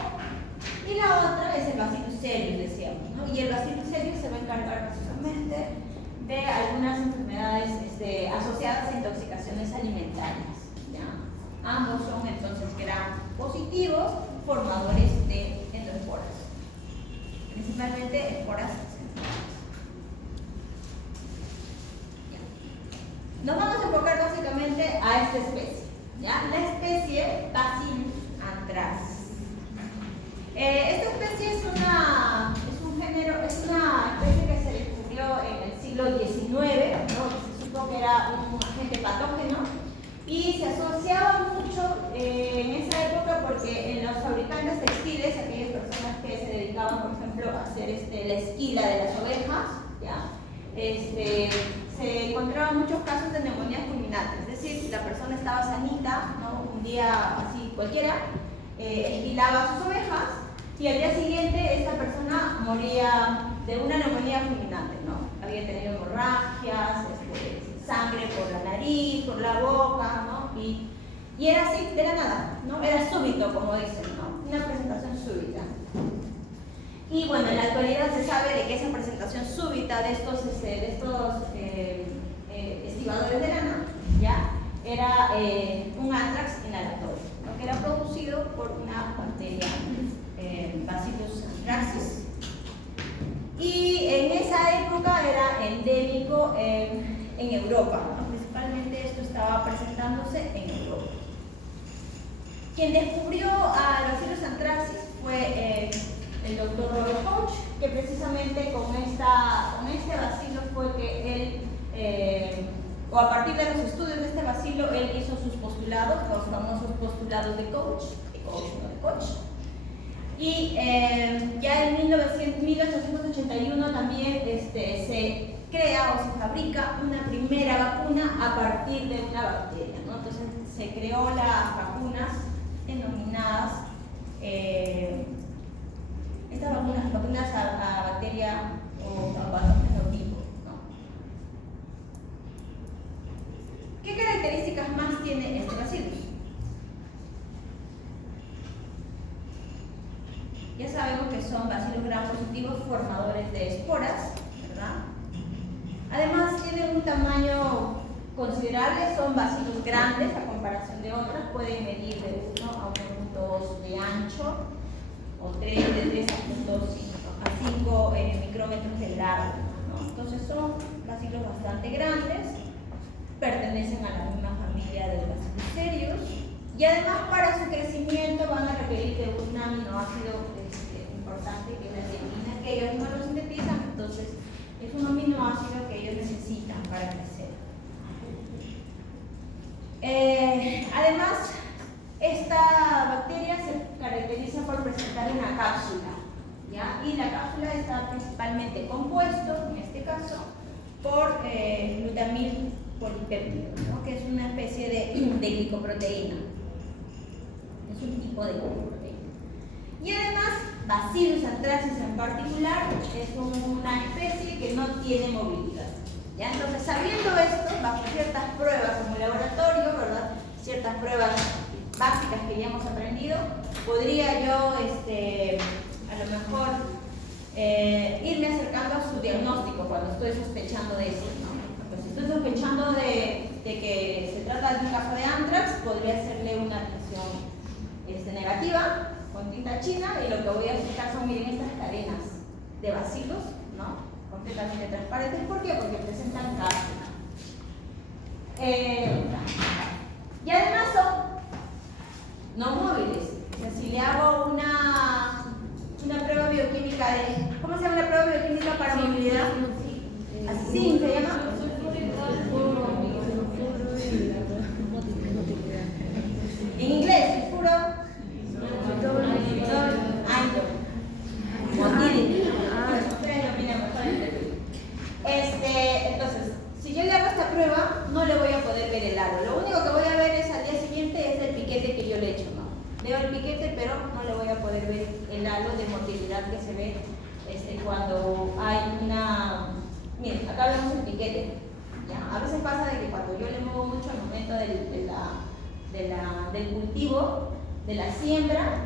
y la otra es el Bacillus cereus, decíamos, ¿no? Y el Bacillus cereus se va a encargar básicamente de algunas enfermedades asociadas a intoxicaciones alimentarias, ¿ya? Ambos son entonces gram positivos, formadores de endoesporas, principalmente esporas centrales. Nos vamos a enfocar básicamente a esta especie, ¿ya? La especie Bacillus anthracis. Esta especie es una especie que se descubrió en el siglo XIX, ¿no? Se supo que era un agente patógeno y se asociaba mucho en esa época porque en los fabricantes textiles, aquellas personas que se dedicaban, por ejemplo, a hacer la esquila de las ovejas, ¿ya? Se encontraban muchos casos de neumonía fulminante, es decir, la persona estaba sanita, ¿no? Un día así cualquiera, esquilaba sus ovejas y al día siguiente esta persona moría de una neumonía fulminante, ¿no? Había tenido hemorragias, sangre por la nariz, por la boca, ¿no? Y era así, de la nada, ¿no? Era súbito, como dicen, ¿no? Una presentación súbita. Y bueno, en la actualidad se sabe de que esa presentación súbita de estos estibadores de lana, ¿ya? Era un anthrax inhalatorio, ¿no? Que era producido por una bacteria Bacillus anthracis. Y en esa época era endémico en Europa, ¿no? Principalmente esto estaba presentándose en Europa. Quien descubrió a Bacillus anthracis fue el doctor Robert Koch, que precisamente con este bacilo fue que él, o a partir de los estudios de este bacilo, él hizo sus postulados, los famosos postulados de Koch, no de Koch. Y ya en 1881 también se crea o se fabrica una primera vacuna a partir de una bacteria, ¿no? Entonces se creó las vacunas denominadas estas vacunas a bacteria o a patógeno vivo, ¿no? ¿Qué características más tiene este bacillus? Ya sabemos que son bacilos gram positivos formadores de esporas, ¿verdad? Además tienen un tamaño considerable, son bacilos grandes a comparación de otras, pueden medir de 1 a 1.2 de ancho o 3 a 5 micrómetros de largo, ¿no? Entonces son bacilos bastante grandes, pertenecen a la misma familia de los bacilos serios y además para su crecimiento van a requerir de un aminoácido importante que es la tiamina, que ellos no lo sintetizan, entonces es un aminoácido que ellos necesitan para crecer. Además, esta bacteria se caracteriza por presentar una cápsula, ¿ya? Y la cápsula está principalmente compuesto, en este caso, por glutamil polipéptido, ¿no? Que es una especie de glicoproteína. Es un tipo de glicoproteína. Y además, Bacillus anthracis en particular es una especie que no tiene movilidad. ¿Ya? Entonces, sabiendo esto, bajo ciertas pruebas en el laboratorio, ¿verdad? Ciertas pruebas básicas que ya hemos aprendido, podría yo, a lo mejor, irme acercando a su diagnóstico cuando estoy sospechando de eso, ¿no? Pues si estoy sospechando de que se trata de un caso de anthrax, podría hacerle una admisión negativa con tinta china y lo que voy a aplicar son, miren, estas cadenas de bacilos, ¿no? Completamente transparentes. ¿Por qué? Porque presentan cápsula. Y además son no móviles. O sea, si le hago una prueba bioquímica de... ¿Cómo se llama la prueba bioquímica para movilidad? Así se llama. En inglés, furo. Entonces, si yo le hago esta prueba, no le voy a poder ver el halo. Lo único que voy a ver es al día siguiente es el piquete que yo le he hecho, ¿no? Veo el piquete, pero no le voy a poder ver el halo de motilidad que se ve cuando hay una... Miren, acá vemos el piquete. ¿Ya? A veces pasa de que cuando yo le muevo mucho al momento del cultivo, de la siembra,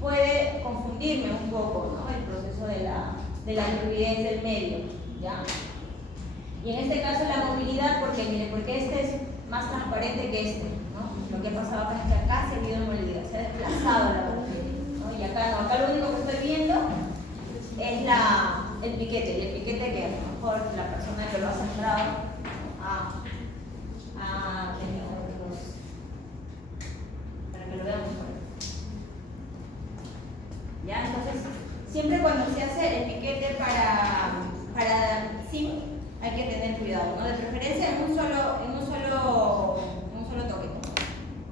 puede confundirme un poco, ¿no? El proceso de la fluidez del medio, ¿ya? Y en este caso la movilidad, porque mire, porque este es más transparente que este, ¿no? Lo que ha pasado acá es que acá se ha habido movilidad, se ha desplazado la bacteria, ¿no? Y acá no, acá lo único que estoy viendo es el piquete, y el piquete que a lo mejor la persona que lo ha sembrado para que lo veamos mejor. ¿Ya? Entonces, siempre cuando se hace el piquete para zinc, hay que tener cuidado, ¿no? De preferencia en un solo toque.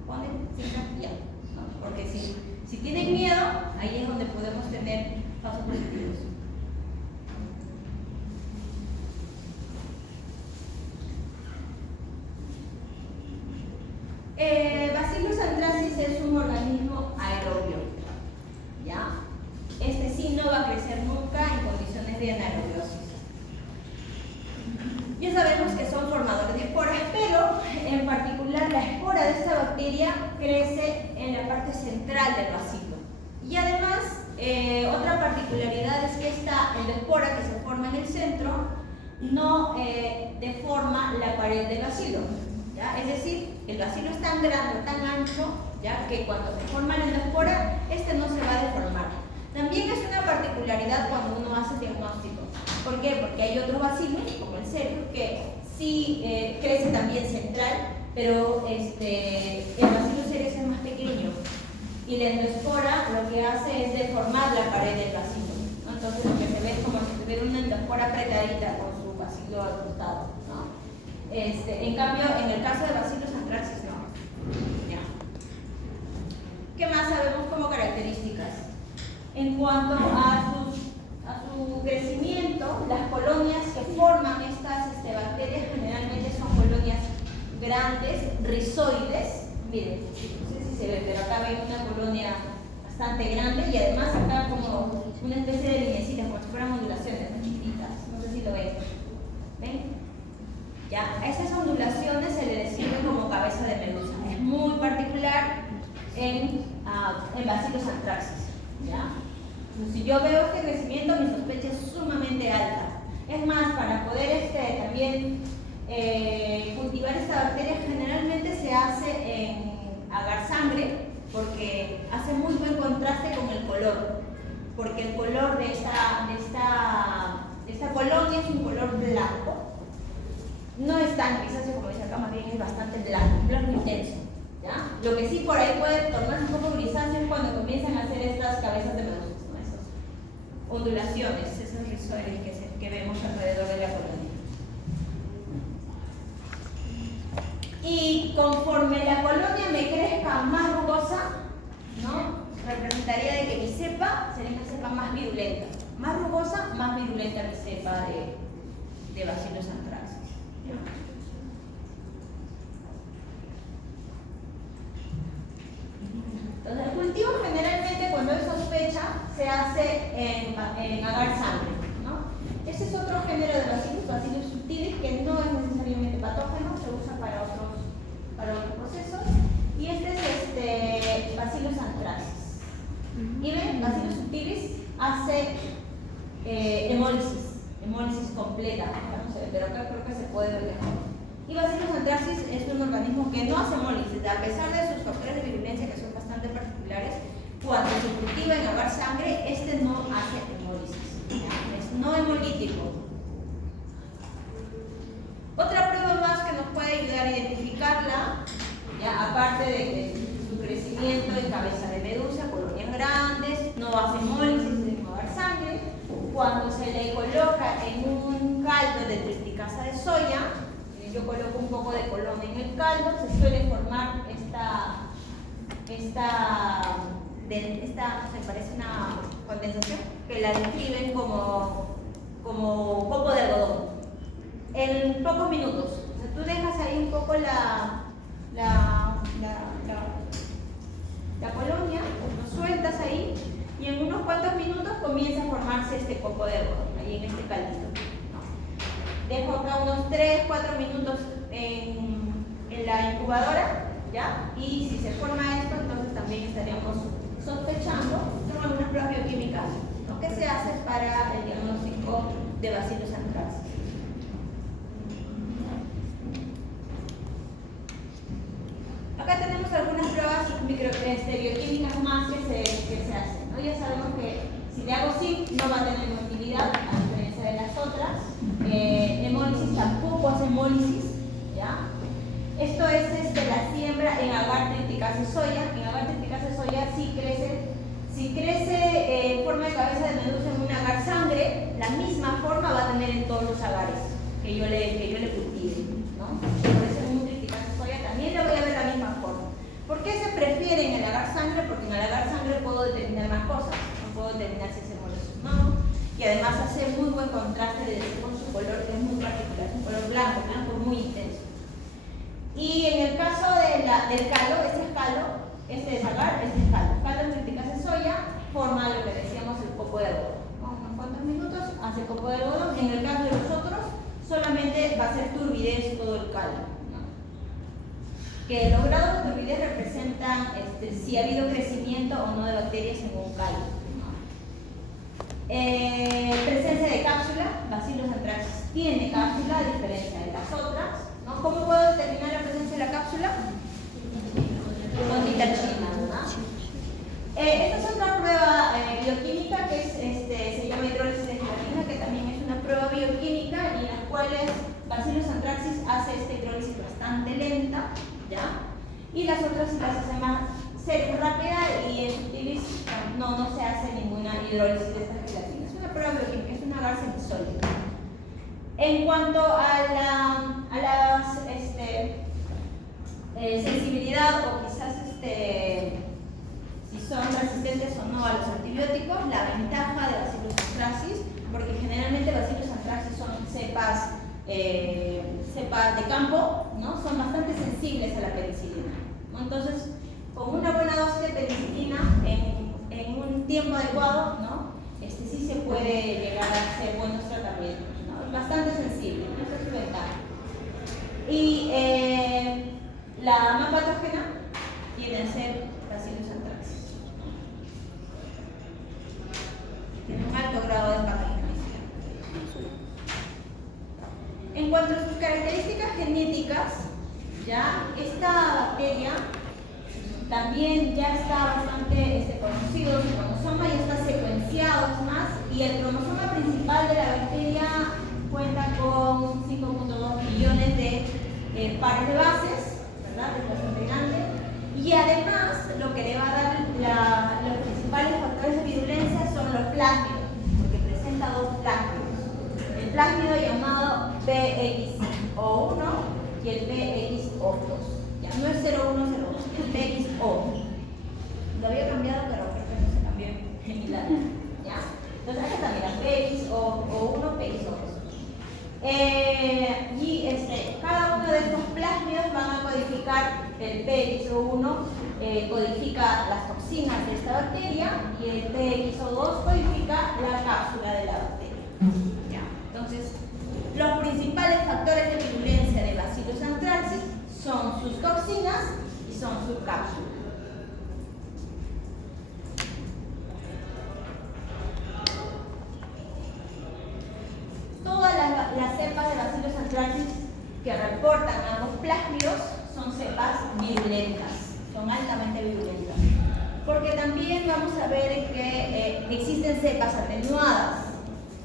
Ponen zinc ya, ¿no? Porque si tienen miedo, ahí es donde podemos tener pasos positivos. Bacillus anthracis es un organismo aerobio, ¿ya? Este sí no va a crecer nunca en condiciones de anaerobiosis. Ya sabemos que son formadores de esporas, pero en particular la espora de esta bacteria crece en la parte central del bacilo. Y además, otra particularidad es que esta endoespora que se forma en el centro no deforma la pared del bacilo, ¿ya? Es decir, el bacilo es tan grande, tan ancho, ¿ya? Que cuando se forma la endoespora, este no se va a deformar. También es una particularidad cuando uno hace diagnóstico. ¿Por qué? Porque hay otros bacilos, como el serio, que sí crece también central, pero el bacillus cereus es más pequeño. Y la endoespora lo que hace es deformar la pared del bacilo, ¿no? Entonces lo que se ve es como si tuviera una endoespora apretadita con su bacilo al costado, ¿no? En cambio, en el caso de Bacillus anthracis, no. ¿Ya? ¿Qué más sabemos como características? En cuanto a su crecimiento, las colonias que forman estas bacterias generalmente son colonias grandes, rizoides. Miren, no sé si se ve, pero acá ven una colonia bastante grande y además acá como una especie de lineecitas, como si fueran ondulaciones, ¿no? Chiquititas. No sé si lo ven. ¿Ven? Ya, a esas ondulaciones se le describe como cabeza de medusa. Es muy particular en Bacillus anthracis, ¿ya? Si si yo veo este crecimiento, mi sospecha es sumamente alta. Es más, para poder también cultivar esta bacteria generalmente se hace en agar sangre, porque hace muy buen contraste con el color, porque el color de esta colonia es un color blanco, no es tan grisáceo como dice acá, más bien es bastante blanco, un blanco intenso, ¿ya? Lo que sí por ahí puede tornarse un poco grisáceo es cuando comienzan a hacer estas cabezas de medusas, ¿no? Esas ondulaciones, esos rizoides que vemos alrededor de la colonia. Y conforme la colonia me crezca más rugosa, ¿no? Representaría de que mi cepa sería una cepa más virulenta. Más rugosa, más virulenta mi cepa de Bacillus anthracis. Entonces, el cultivo generalmente cuando hay sospecha se hace en agar sangre, ¿no? Este es otro género de Bacillus subtilis, que no es necesariamente patógeno, se usa para otros procesos. Y este es Bacillus anthracis. Y ven, Bacillus subtilis hace hemólisis completa. Vamos a ver, pero acá creo que se puede ver mejor. Y Bacillus anthracis es un organismo que no hace hemólisis, a pesar de sus factores de virulencia que son bastante particulares. Cuando se cultiva en agar sangre, este no hace hemólisis, es no hemolítico. Otra prueba más que nos puede ayudar a identificarla, ¿ya? Aparte de que su crecimiento en cabeza de medusa, colonias grandes, no hace hemólisis en agar sangre, cuando se le coloca en un caldo de triticasa de soya, yo coloco un poco de colonia en el caldo, se suele formar se parece una condensación, que la describen como poco de algodón. En pocos minutos, o sea, tú dejas ahí un poco la colonia, lo sueltas ahí y en unos cuantos minutos comienza a formarse este poco de algodón, ahí en este caldito. Dejo acá unos 3-4 minutos en la incubadora, ¿ya? Y si se forma esto, entonces también estaríamos sospechando. Son algunas pruebas bioquímicas, ¿no? Que se hacen para el diagnóstico de Bacillus anthracis. Acá tenemos algunas pruebas bioquímicas más que se hacen, ¿no? Ya sabemos que si le hago zinc no va a tener motilidad, a diferencia de las otras. Hemólisis tampoco hace hemólisis, ¿ya? Esto es la siembra en agar triticasa de soya. En agar triticasa de soya si crece en forma de cabeza de medusa en un agar sangre, la misma forma va a tener en todos los agares que yo le cultive, ¿no? Por eso en un triticasa de soya también le voy a ver la misma forma. ¿Por qué se prefiere en el agar sangre? Porque en el agar sangre puedo determinar más cosas, no puedo determinar si es hemólisis o no. Y además hace muy buen contraste con su color, que es muy particular, es un color blanco muy intenso. Y en el caso del caldo, este es agar, este es caldo. Caldo en triticasa de soya forma lo que decíamos el coco de algodón. Unos cuantos minutos hace coco de algodón. En el caso de los otros, solamente va a ser turbidez todo el caldo, ¿no? Que los grados de turbidez representan si ha habido crecimiento o no de bacterias en un caldo. Presencia de cápsula, Bacillus anthracis tiene cápsula a diferencia de las otras, ¿no? ¿Cómo puedo determinar la presencia de la cápsula? Con ditarchina, ¿no? Esta es otra prueba bioquímica que se llama hidrólisis de gelatina, que también es una prueba bioquímica en la cual Bacillus anthracis hace esta hidrólisis bastante lenta, ¿ya? Y las otras sí las hace más rápida y en subtilis no se hace ninguna hidrólisis de esta gelatina. Es una prueba bioquímica, es un agar semisólido. En cuanto a la sensibilidad o quizás si son resistentes o no a los antibióticos, la ventaja de Bacillus anthracis, porque generalmente Bacillus anthracis son cepas de campo, ¿no? Son bastante sensibles a la penicilina, ¿no? Entonces, con una buena dosis de penicilina en un tiempo adecuado, ¿no? Sí se puede llegar a hacer buenos tratamientos, ¿no? Es bastante sensible, ¿no? Esa es su ventaja. Y la más patógena tiene a ser Bacillus anthracis. cuanto a sus características genéticas, ya esta bacteria también ya está bastante conocido, su cromosoma ya está secuenciado más, y el cromosoma principal de la bacteria cuenta con 5.2 millones de pares de bases, ¿verdad? Es bastante grande. Y además, lo que le va a dar los principales factores de virulencia son los plásmidos, porque presenta dos plásmidos. El plásmido llamado PXO1 y el PXO2. Ya no es 0101, es PXO. Lo había cambiado, pero creo que no se cambió en mi lado. ¿Ya? Entonces, acá también, PXO1, PXO2. Cada uno de estos plásmidos van a codificar, el PXO1 codifica las toxinas de esta bacteria y el PXO2 codifica la cápsula de la bacteria. ¿Ya? Entonces, los principales factores de virulencia de Bacillus anthracis son sus toxinas y son sus cápsulas. Todas las cepas de Bacillus anthracis que reportan ambos plásmidos son cepas virulentas, son altamente virulentas. Porque también vamos a ver que existen cepas atenuadas,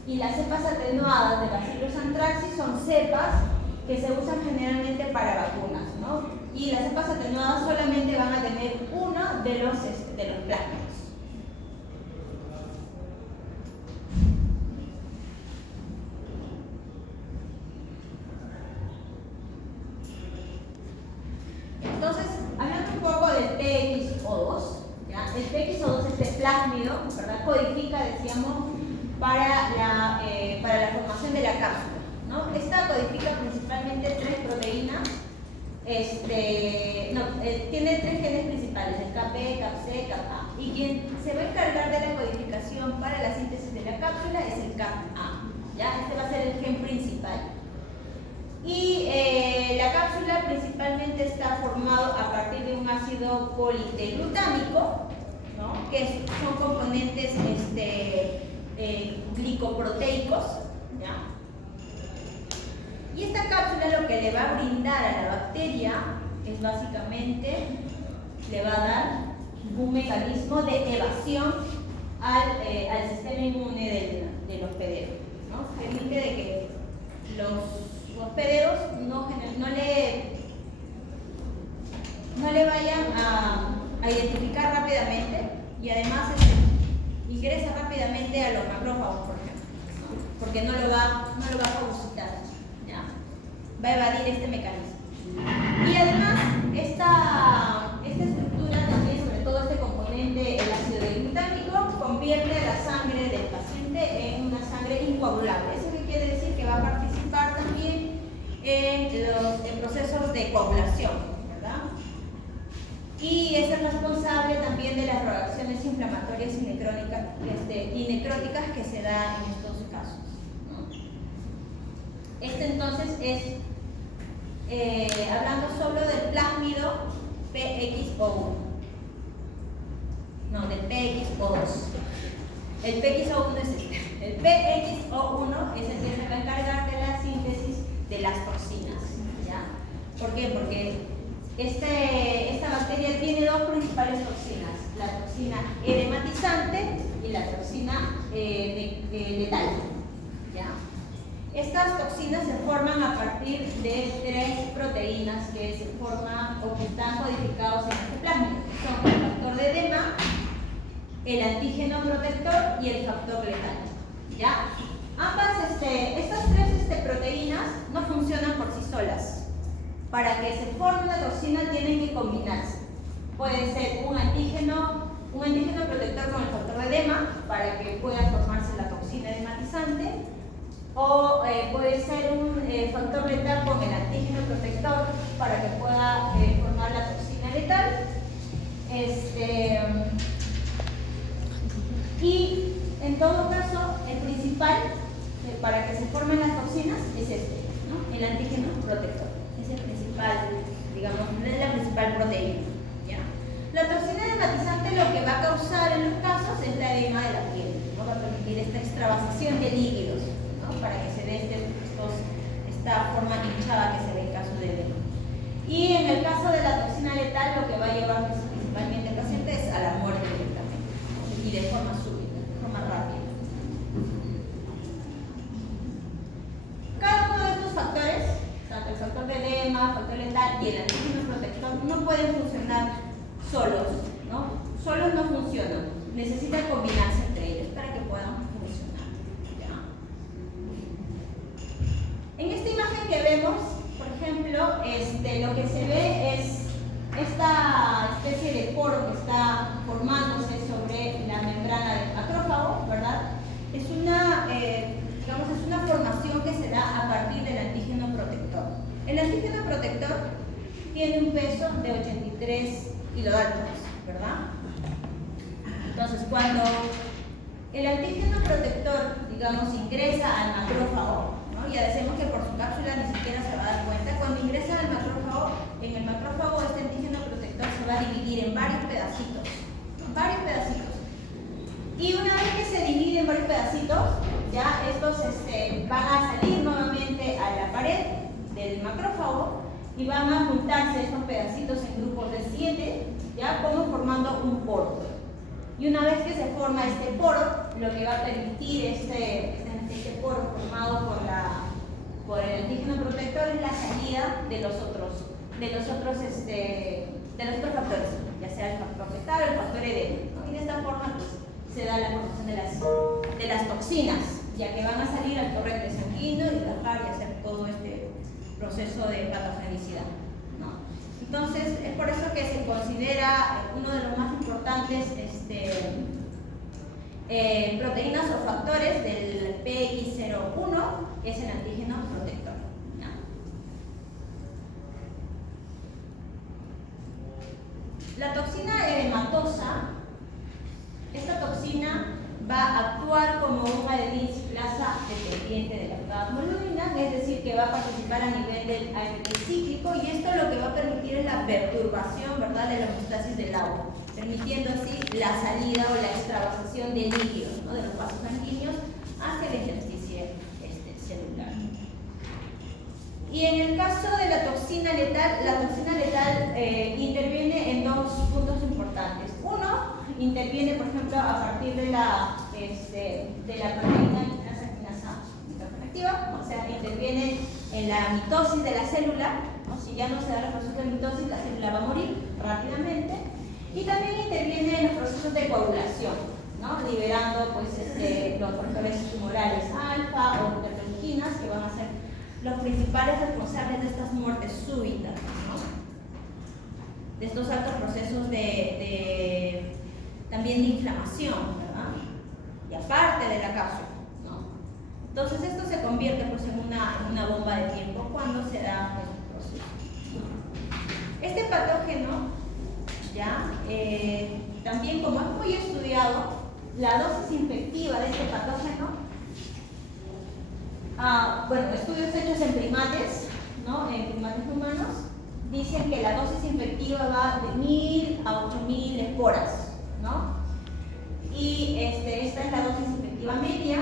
y las cepas atenuadas de Bacillus anthracis son cepas que se usan generalmente para vacunas, ¿no? Y las cepas atenuadas solamente van a tener uno de los plásmidos. Entonces, hablando un poco del PXO2, ¿ya? El PXO2, este plásmido, ¿verdad? Codifica, decíamos, para la formación de la cápsula, ¿no? Esta codifica principalmente tres proteínas. Tiene tres genes principales, el KP, KAPC, KAPA. Y quien se va a encargar de la codificación para la síntesis de la cápsula es el KAPA. ¿Ya? Este va a ser el gen principal. Y la cápsula principalmente está formado a partir de un ácido politeilglutámico, ¿no? Que son componentes glicoproteicos, ¿ya? Y esta cápsula lo que le va a brindar a la bacteria es básicamente, le va a dar un mecanismo de evasión al sistema inmune del hospedero, ¿no? Permite de que los hospederos no le vayan a identificar rápidamente, y además ingresa rápidamente a los macrófagos, por ejemplo, ¿no? Porque no lo va a fagocitar, ¿ya? Va a evadir este mecanismo. Y además, esta estructura también, sobre todo este componente, el ácido glutámico, convierte la sangre del paciente en una sangre incoagulable. ¿Eso qué quiere decir? Que va a participar también en procesos de coagulación, ¿verdad? Y es el responsable también de las reacciones inflamatorias y necróticas que se dan en estos casos, ¿no? Entonces es, hablando solo del plásmido PXO1, no, del PXO2. El PXO1 es este. El PXO1 es el que se va a encargar de la síntesis de las toxinas, ¿ya? ¿Por qué? Porque esta bacteria tiene dos principales toxinas, la toxina edematizante y la toxina letal, ¿ya? Estas toxinas se forman a partir de tres proteínas que se forman o que están codificados en este plasma. Son el factor de edema, el antígeno protector y el factor letal, ¿ya? Estas tres proteínas no funcionan por sí solas. Para que se forme una toxina tienen que combinarse. Puede ser un antígeno protector con el factor de edema para que pueda formarse la toxina edematizante, o puede ser un factor letal con el antígeno protector para que pueda formar la toxina letal. Y en todo caso, el principal para que se formen las toxinas es ¿no? El antígeno protector. Es el principal, digamos, es la principal proteína, ¿ya? La toxina edematizante lo que va a causar en los casos es la edema de la piel, ¿no? Va a permitir esta extravasación de líquidos, ¿no? Para que se dé esta forma hinchada que se ve en caso de edema. Y en el caso de la toxina letal, lo que va a llevar principalmente al paciente es a la muerte directamente, y de forma súbita, de forma rápida. Cada uno de estos factores, tanto el factor de edema, el factor letal y el antígeno protector, no pueden funcionar solos, ¿no? Solos no funcionan, necesitan combinarse entre ellos para que puedan funcionar. ¿Ya? En esta imagen que vemos, por ejemplo, lo que se ve es esta especie de poro que está formándose sobre la membrana del macrófago, ¿verdad? Es una, digamos, es una formación que se da a partir del antígeno protector. El antígeno protector tiene un peso de 83 kilodaltones, ¿verdad? Entonces, cuando el antígeno protector, digamos, ingresa al macrófago, ¿no? Ya decimos que por su cápsula ni siquiera se va a dar cuenta. Cuando ingresa al macrófago, en el macrófago este antígeno protector se va a dividir en varios pedacitos, ¿no? Varios pedacitos. Y una vez que se divide en varios pedacitos, ya estos van a salir nuevamente a la pared del macrófago y van a juntarse estos pedacitos en grupos de 7, ya como formando un poro. Y una vez que se forma este poro, lo que va a permitir este poro formado por el antígeno protector es la salida de los otros factores, ya sea el factor letal o el factor edema, ¿no? Y de esta forma pues, se da la formación de las toxinas, ya que van a salir al torrente sanguíneo y bajar y hacer todo este proceso de patogenicidad, ¿no? Entonces, es por eso que se considera uno de los más importantes proteínas o factores del PX01 es el antígeno protector, ¿no? La toxina edematosa, esta toxina va a actuar como un adenosin ciclasa dependiente de la hemoglobina, es decir, que va a participar a nivel del AMP cíclico, y esto lo que va a permitir es la perturbación, ¿verdad?, de la homeostasis del agua, permitiendo así la salida o la extravasación de líquidos, ¿no?, de los vasos sanguíneos hacia la intersticie celular. Y en el caso de la toxina letal interviene en dos puntos importantes. Uno, interviene, por ejemplo, a partir de la proteína interconectiva, o sea, interviene en la mitosis de la célula, ¿no? Si ya no se da el proceso de mitosis, la célula va a morir rápidamente. Y también interviene en los procesos de coagulación, ¿no? Liberando pues, los factores tumorales alfa o interleuquinas, que van a ser los principales responsables de estas muertes súbitas, ¿no? De estos altos procesos también de inflamación, ¿verdad? Y aparte de la cápsula, ¿no? Entonces esto se convierte pues, en una bomba de tiempo cuando se da el proceso. Este patógeno, ¿ya? También como es muy estudiado, la dosis infectiva de este patógeno, bueno, estudios hechos en primates, ¿no?, en primates humanos, dicen que la dosis infectiva va de 1000 a 8000 esporas, ¿no? Y esta es la dosis infectiva media,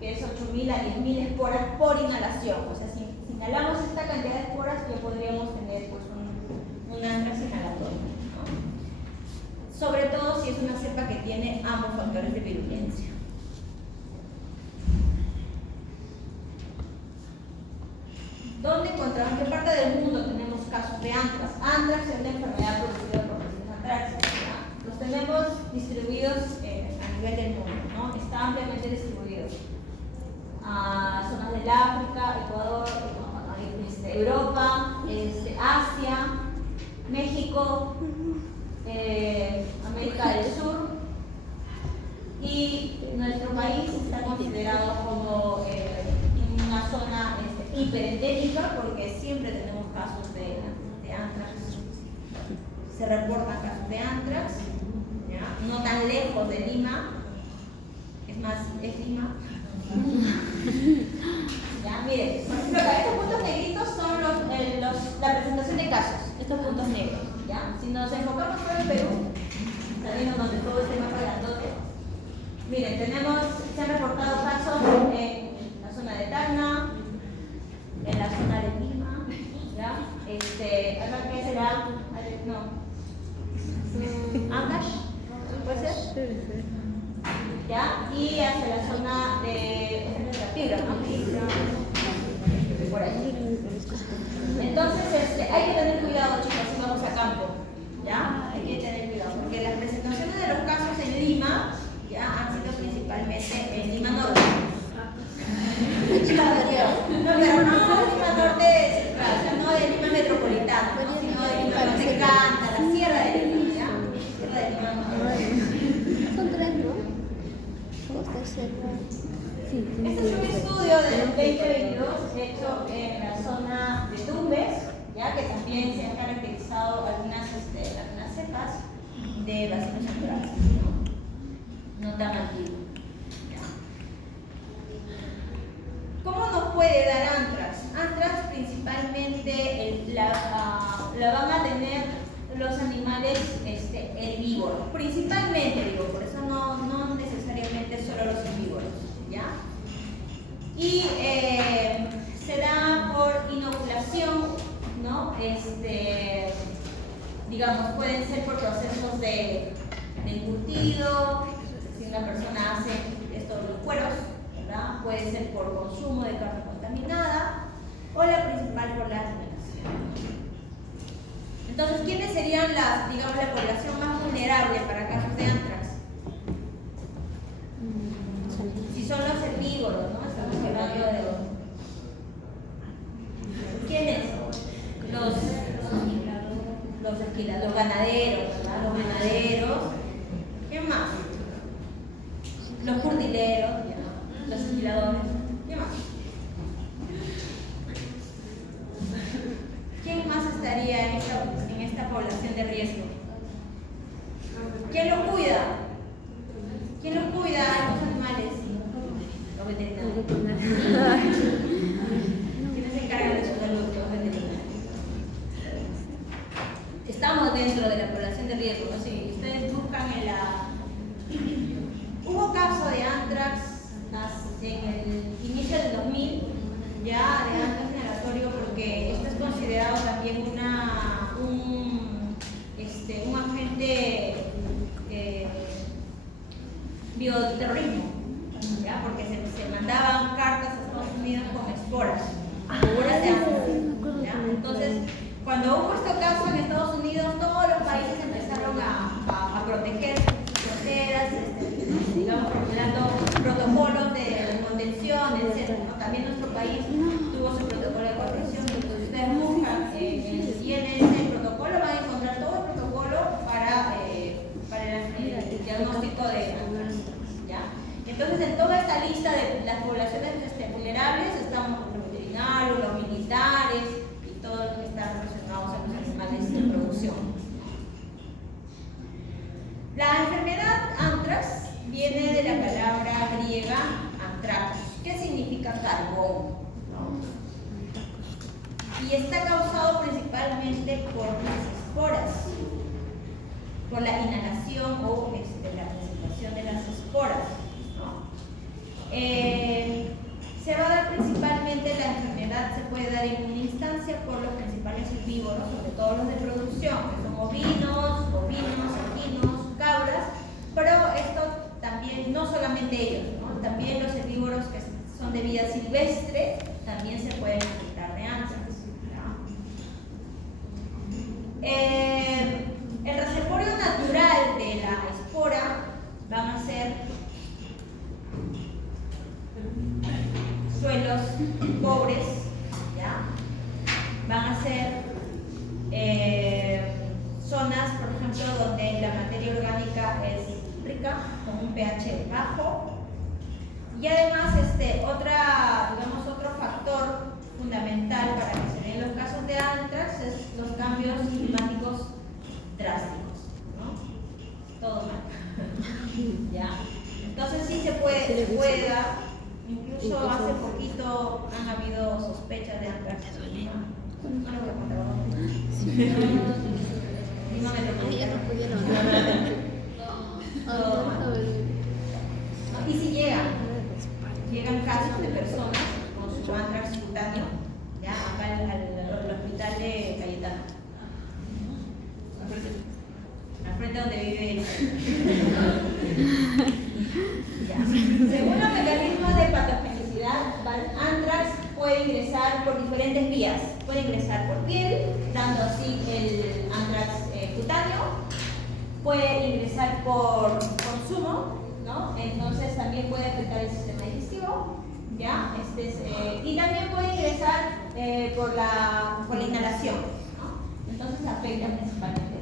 que es 8000 a 10000 esporas por inhalación. O sea, si inhalamos esta cantidad de esporas, ya podríamos tener pues, un antrax inhalatorio, ¿no? Sobre todo si es una cepa que tiene ambos factores de virulencia. ¿Dónde encontramos? ¿En qué parte del mundo tenemos casos de antrax? Antrax es una enfermedad producida por los antraxes. Los tenemos distribuidos a nivel del mundo, ¿no? Está ampliamente distribuido. Zonas del África, Ecuador, Europa, Asia, México, América del Sur, y nuestro país está considerado como una zona hiperendémica porque siempre tenemos casos de antrax. Se reportan casos de antrax, ¿ya? No tan lejos de Lima, es más, es Lima. Ya, miren, por ejemplo, acá estos puntos negritos son la presentación de casos, estos puntos negros, ¿ya? Si nos enfocamos por el Perú, sabiendo donde todo este mapa grandote, miren, se han reportado casos en la zona de Tacna, en la zona de herbívoros, principalmente, digo, por eso no necesariamente solo los herbívoros, ¿ya? Y se da por inoculación, ¿no? Digamos, pueden ser por procesos de encurtido, si una persona hace esto de los cueros, ¿verdad? Puede ser por consumo de carne contaminada, o la principal por la alimentación. Entonces, ¿quiénes serían digamos, la población más vulnerable para casos de anthrax? Si son los herbívoros, ¿no? Estamos hablando de ¿quiénes? Los ganaderos, ¿verdad? Los ganaderos. ¿Qué más? Los curtileros, ¿ya? Los esquiladores. ¿Qué más? ¿Quién más estaría en esta población de riesgo? ¿Quién los cuida? ¿Quién los cuida a los animales? Los veterinarios. ¿Quiénes se encargan de su salud? Los veterinarios. Estamos dentro de la población de riesgo, ¿no? Si ustedes buscan en hubo caso de anthrax en el inicio del 2000, ya de anthrax inhalatorio, porque esto es considerado también un agente bioterrorismo, ¿ya? Porque se mandaban cartas a Estados Unidos con esporas de anthrax, ¿ya? Entonces, cuando hubo este caso en Estados Unidos, todos los países empezaron a proteger sus fronteras, digamos, formulando protocolos de contención, etc., ¿no? También nuestro país tuvo su protocolo de contención. Entonces, ustedes buscan en el CNS el protocolo, van a encontrar todo el protocolo para el diagnóstico de anthrax, ¿ya? Entonces, en toda esta lista de las poblaciones vulnerables estamos los veterinarios, los militares y todos los que están relacionados a los animales de producción. La enfermedad anthrax viene de la palabra griega anthrakos, que significa carbón, ¿no? Y está causado principalmente por las esporas, por la inhalación o la presentación de las esporas, ¿no? Se va a dar principalmente, la enfermedad se puede dar en una instancia por los principales herbívoros, sobre todo los de producción, que son ovinos, equinos, cabras, pero esto también, no solamente ellos, ¿no? También los herbívoros que son de vida silvestre también se pueden infectar de anthrax, ¿no? El reservorio natural de la espora van a ser suelos pobres, ¿ya? Van a ser zonas, por ejemplo, donde la materia orgánica es rica, con un pH bajo. Y además, otro factor fundamental para que se den los casos de anthrax es los cambios climáticos drásticos, ¿no? Todo mal. ¿Ya? Entonces sí se puede dar. Incluso hace poquito han habido sospechas de anthrax. No lo voy a contar. Y si llegan casos de personas con su anthrax cutáneo, ya acá al hospital de Cayetano, al frente donde vive según los mecanismos de patogenicidad, anthrax puede ingresar por diferentes vías. Puede ingresar por piel, dando así el anthrax cutáneo. Puede ingresar por consumo, ¿no? Entonces también puede afectar el sistema digestivo, ¿ya? Y también puede ingresar por la inhalación, ¿no? Entonces afecta principalmente.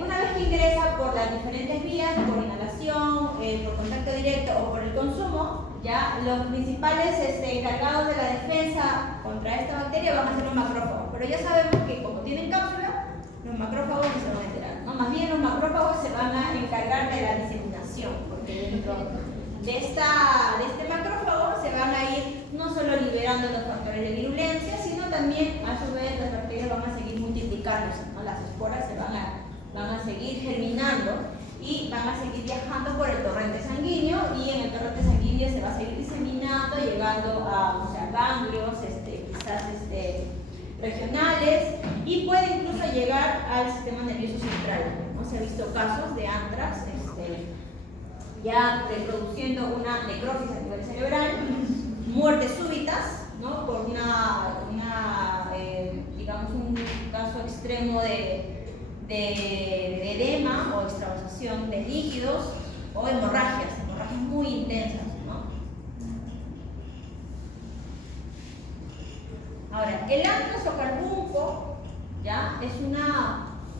Una vez que ingresa por las diferentes vías, por inhalación, por contacto directo o por el consumo, ya los principales encargados de la defensa contra esta bacteria van a ser los macrófagos. Pero ya sabemos que como tienen cápsula, los macrófagos no se van a enterar, ¿no? Más bien los macrófagos se van a encargar de la diseminación, porque dentro de este macrófago se van a ir no solo liberando los factores de virulencia, sino también a su vez las bacterias van a seguir multiplicándose, ¿no? Las esporas se van a van a seguir germinando y van a seguir viajando por el torrente sanguíneo, y en el torrente sanguíneo se va a seguir diseminando, llegando a, o sea, ganglios, quizás regionales, y puede incluso llegar al sistema nervioso central, ¿no? Se ha visto casos de anthrax ya reproduciendo una necrosis a nivel cerebral, muertes súbitas, ¿no? Por digamos, un caso extremo de edema o extravasación de líquidos, o hemorragias muy intensas, ¿no? Ahora, el anthrax o carbunco, ¿ya?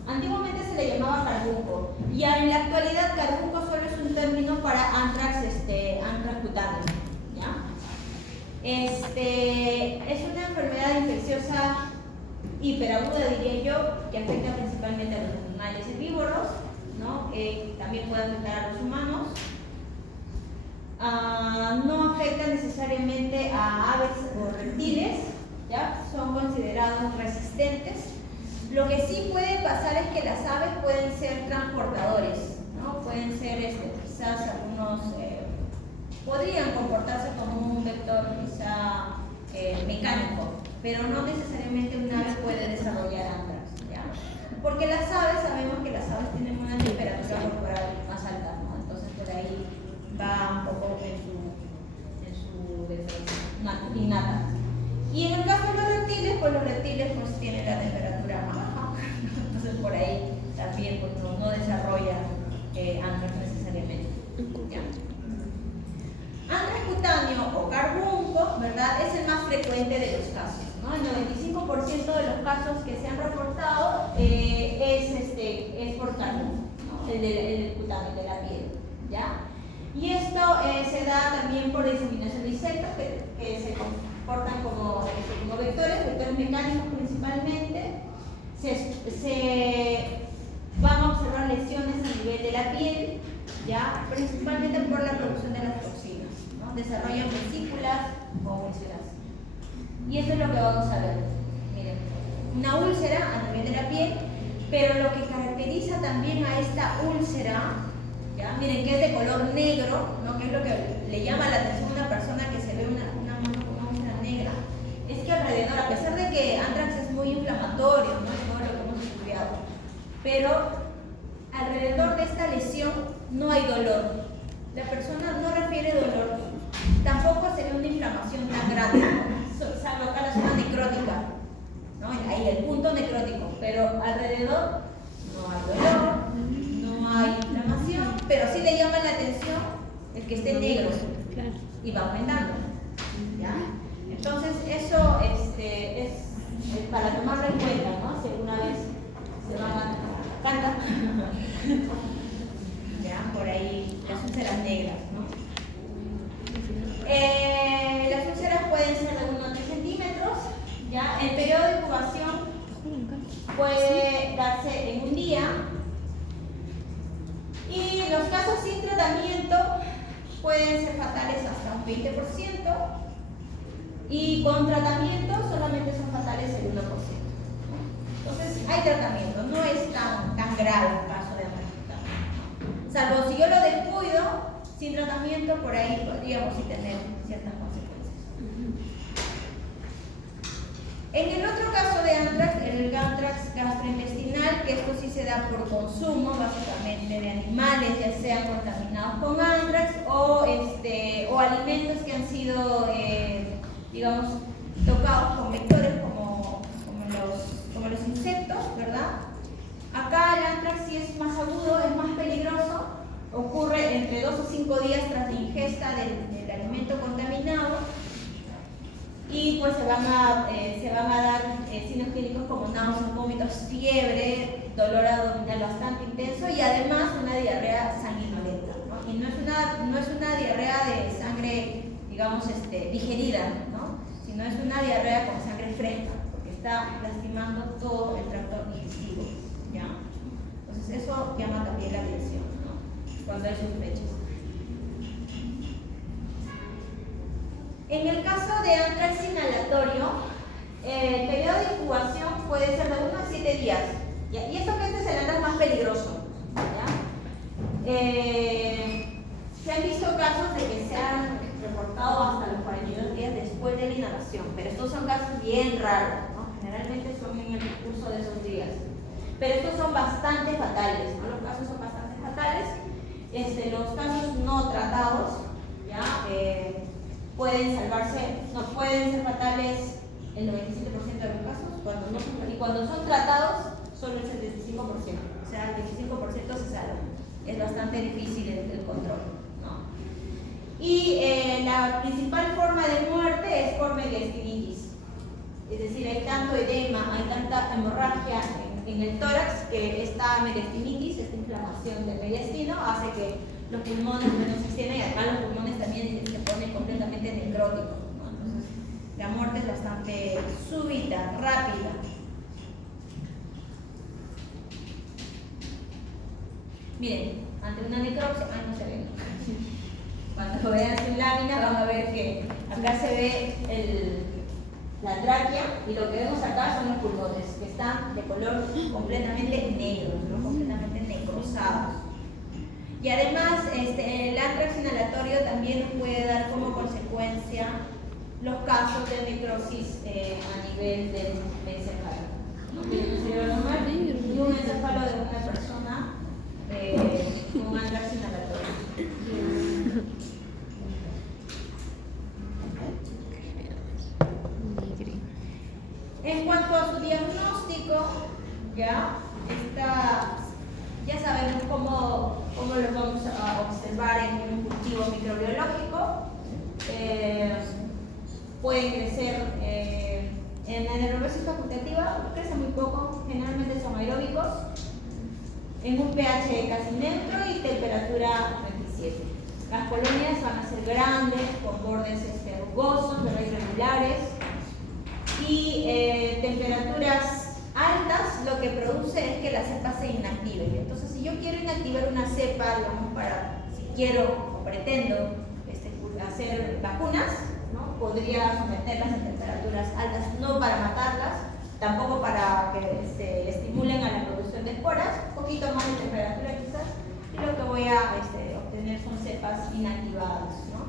Antiguamente se le llamaba carbunco, y en la actualidad carbunco solo es un término para anthrax cutáneo, ¿ya? Es una enfermedad infecciosa hiperaguda, diría yo, que afecta principalmente a los animales herbívoros, ¿no? También puede afectar a los humanos. No afecta necesariamente a aves o reptiles, ¿ya? Son considerados resistentes. Lo que sí puede pasar es que las aves pueden ser transportadores, ¿no? Pueden ser quizás algunos, podrían comportarse como un vector quizá mecánico, pero no necesariamente un ave puede desarrollar anthrax, ¿ya? Porque las aves, sabemos que las aves tienen una temperatura corporal más alta, ¿no? Entonces por ahí va un poco en su defensa innata. Y en el caso de los reptiles, pues los reptiles pues tienen la temperatura más baja, entonces por ahí también pues, no desarrollan anthrax necesariamente, ¿ya? Anthrax cutáneo o carbunco, ¿verdad? Es el más frecuente de los casos, ¿no? El 95% de los casos que se han reportado es por carbunco, ¿no? El cutáneo de la piel, ¿ya? Y esto se da también por diseminación de insectos que se comportan como vectores mecánicos principalmente. Se van a observar lesiones a nivel de la piel, ¿ya? Principalmente por la producción de las toxinas, ¿no? Desarrollan vesículas o úlceras. Y esto es lo que vamos a ver. Miren, una úlcera a nivel de la piel, pero lo que caracteriza también a esta úlcera, ¿ya? Miren que es de color negro, ¿no? Que es lo que le llama la atención a una persona que se ve una úlcera negra, es que alrededor, a pesar de que anthrax es muy inflamatorio, ¿no? Todo lo que hemos estudiado, pero alrededor de esta lesión no hay dolor. La persona no refiere dolor, tampoco se ve una inflamación tan grande, ¿no? Salvo acá la zona necrótica, ¿no? Ahí el punto necrótico, pero alrededor no hay dolor, no hay inflamación, pero sí le llama la atención el que esté negro y va aumentando, ¿ya? Entonces eso es para tomarlo en cuenta, ¿no? Si alguna vez se van a cantar, ¿ya? Por ahí las úlceras negras, ¿no? Las úlceras pueden ser de 1 a 3 centímetros, ¿ya? El periodo de incubación puede darse en un día, y los casos sin tratamiento pueden ser fatales hasta un 20%, y con tratamiento solamente son fatales el 1%. Entonces hay tratamiento, no es tan grave el caso de anthrax, salvo si yo lo descuido sin tratamiento, por ahí podríamos sí tener ciertas consecuencias. En el otro caso de anthrax, el anthrax gastrointestinal, que esto sí se da por consumo básicamente de animales, ya sean contaminados con anthrax o alimentos que han sido digamos, tocados con vectores como los insectos, ¿verdad? Acá el anthrax sí es más agudo, es más peligroso, ocurre entre 2 o 5 días tras la ingesta del alimento contaminado, y pues se van a dar signos clínicos como náuseas, vómitos, fiebre, dolor abdominal bastante intenso, y además una diarrea sanguinolenta, ¿no? Y no es una diarrea de sangre, digamos, digerida, ¿no? Sino es una diarrea con sangre fresca, porque está lastimando todo el tracto digestivo, ¿ya? Entonces eso llama también la atención, ¿no? Cuando hay sospechas. En el caso de anthrax inhalatorio, el periodo de incubación puede ser de 1 a 7 días, ¿Ya? Y esto que este es el antrax más peligroso. ¿Ya? Se han visto casos de que se han reportado hasta los 42 días después de la inhalación, pero estos son casos bien raros, ¿no? Generalmente son en el curso de esos días. Pero estos son bastante fatales, ¿no? Los casos son bastante fatales. Los casos no tratados, ¿ya? Pueden salvarse, no pueden ser fatales el 97% de los casos, y cuando son tratados, solo el 75%. O sea, el 25% se salva. Es bastante difícil el control, ¿no? Y la principal forma de muerte es por mediastinitis. Es decir, hay tanto edema, hay tanta hemorragia en el tórax que esta mediastinitis, esta inflamación del mediastino, hace que los pulmones no se extiendan y acá los pulmones también se ponen completamente necróticos, ¿no? Entonces, la muerte es bastante súbita, rápida. Miren, ante una necropsia, no se ve. Cuando vean su lámina van a ver que acá se ve la tráquea y lo que vemos acá son los pulmones, que están de color completamente negros, ¿no? Completamente necrosados. Y además, el antrax inhalatorio también nos puede dar como consecuencia los casos de necrosis a nivel del encéfalo. ¿No? Un cerebro normal y un encéfalo de una persona con antrax inhalatorio. En cuanto a su diagnóstico, ya sabemos cómo lo vamos a observar en un cultivo microbiológico. Pueden crecer en anaerobisis facultativa, crecen muy poco, generalmente son aeróbicos, en un pH casi neutro y temperatura 27. Las colonias van a ser grandes, con bordes rugosos, pero irregulares. Y temperaturas altas lo que produce es que la cepa se inactive. Entonces, si yo quiero inactivar una cepa, digamos, si quiero o pretendo hacer vacunas, ¿no? Podría someterlas a temperaturas altas, no para matarlas, tampoco para que se estimulen a la producción de esporas, un poquito más de temperatura quizás, y lo que voy a obtener son cepas inactivadas, ¿no?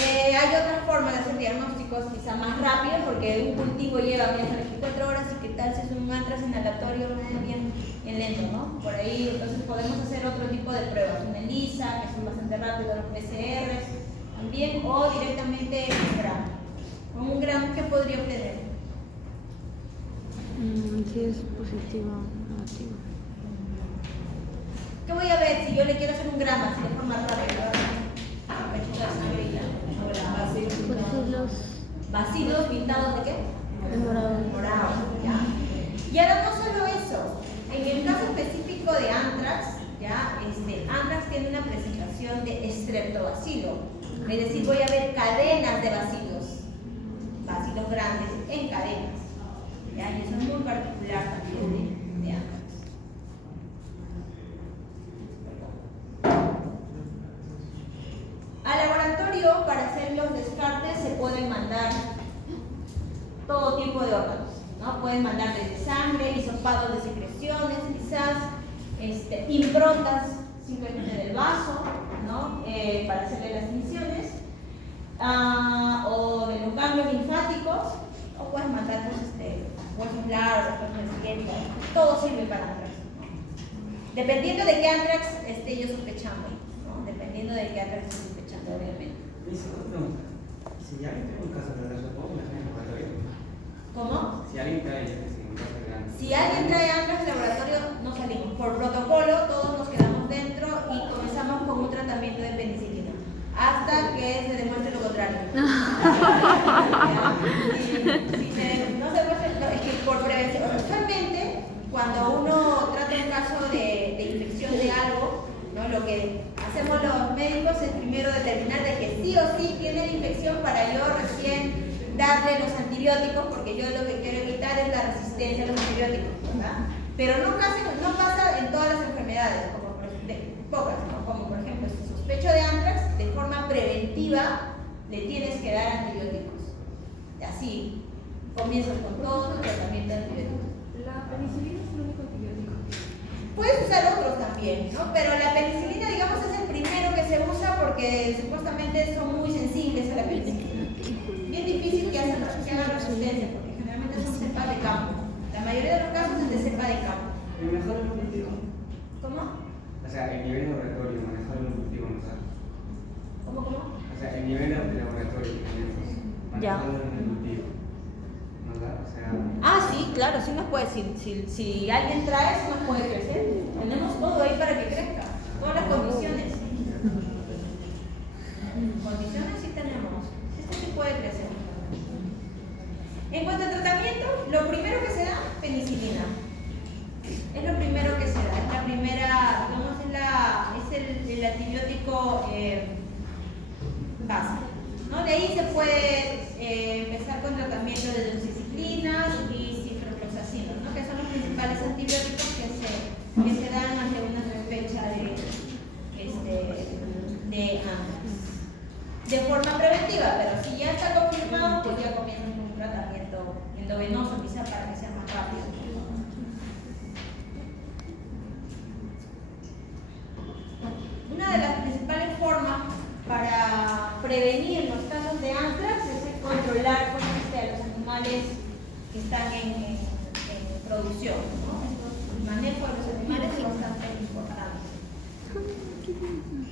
Hay otras formas de hacer diagnósticos quizá más rápidos, porque un cultivo lleva 24 horas y qué tal si es un antrax inhalatorio bien lento, ¿no? Por ahí entonces podemos hacer otro tipo de pruebas, una ELISA, que son bastante rápidos, los PCRs también, o directamente un gramo. Con un gramo, ¿qué podría obtener? Si es positivo o negativo. ¿Qué voy a ver si yo le quiero hacer un gramo así de forma rápida? Bacilos pintados de qué? De morado. Morado, ya. Y ahora no solo eso, en el caso específico de antrax, ya, antrax tiene una presentación de estreptobacilo, es decir, voy a ver cadenas de bacilos grandes en cadenas, ya, y eso es muy particular también de antrax. Al laboratorio, para hacer los descartes, se pueden mandar todo tipo de órganos, ¿no? Pueden mandar desde sangre, hisopados de secreciones, quizás improntas simplemente del vaso, ¿no? Para hacerle las tinciones, o de los ganglios linfáticos, o puedes mandar huesos largos, todo sirve para antrax, ¿no? Dependiendo de qué antrax esté yo sospechando, ¿no? Dependiendo de qué antrax esté sospechando, obviamente. Si alguien tiene un caso de antrax, ¿cómo me dejan en laboratorio? ¿Cómo? Si alguien trae un caso grande. Si alguien trae antrax al laboratorio, no salimos. Por protocolo, todos nos quedamos dentro y comenzamos con un tratamiento de penicilina. Hasta que se demuestre lo contrario. No se demuestre, es que por prevención. Usualmente, cuando uno trata un caso de infección de algo, ¿no? Lo que hacemos los médicos es primero determinar de que sí o sí tiene la infección para yo recién darle los antibióticos, porque yo lo que quiero evitar es la resistencia a los antibióticos, ¿verdad? Pero no pasa en todas las enfermedades, como por ejemplo, pocas, ¿no? Como por ejemplo, si sospecho de antrax, de forma preventiva le tienes que dar antibióticos. Así comienzas con todo el tratamiento de antibióticos. La penicilina es el único antibiótico que... Puedes usar otros también, ¿no? Pero la penicilina, digamos, es el primero que se usa porque supuestamente son muy sensibles a la penicilina. Bien difícil que hagan resistencia porque generalmente son cepas de campo. La mayoría de los casos es de cepa de campo. ¿El mejor en un cultivo? ¿Cómo? O sea, el nivel de laboratorio, manejar en un cultivo, ¿no sabes? ¿Cómo? O sea, el nivel de laboratorio que tenemos, manejarlo en el cultivo. ¿No da? O sea... Ah, sí, claro, sí nos puede, si alguien trae, sí nos puede crecer. Tenemos todo ahí para que crezca, todas las condiciones. Condiciones sí tenemos, este sí puede crecer. En cuanto al tratamiento, lo primero que se da, penicilina. Es lo primero que se da, es la primera, digamos, es el antibiótico base. ¿No? De ahí se puede empezar con tratamiento de doxiciclinas y ciprofloxacinos, ¿no? Que son los principales antibióticos que se dan ante una sospecha de antrax. De forma preventiva, pero si ya está confirmado, pues ya comienzan con un tratamiento endovenoso, quizá para que sea más rápido. Una de las principales formas para prevenir los casos de antrax es controlar pues, a los animales que están en producción, ¿no? El manejo de los animales es bastante importante.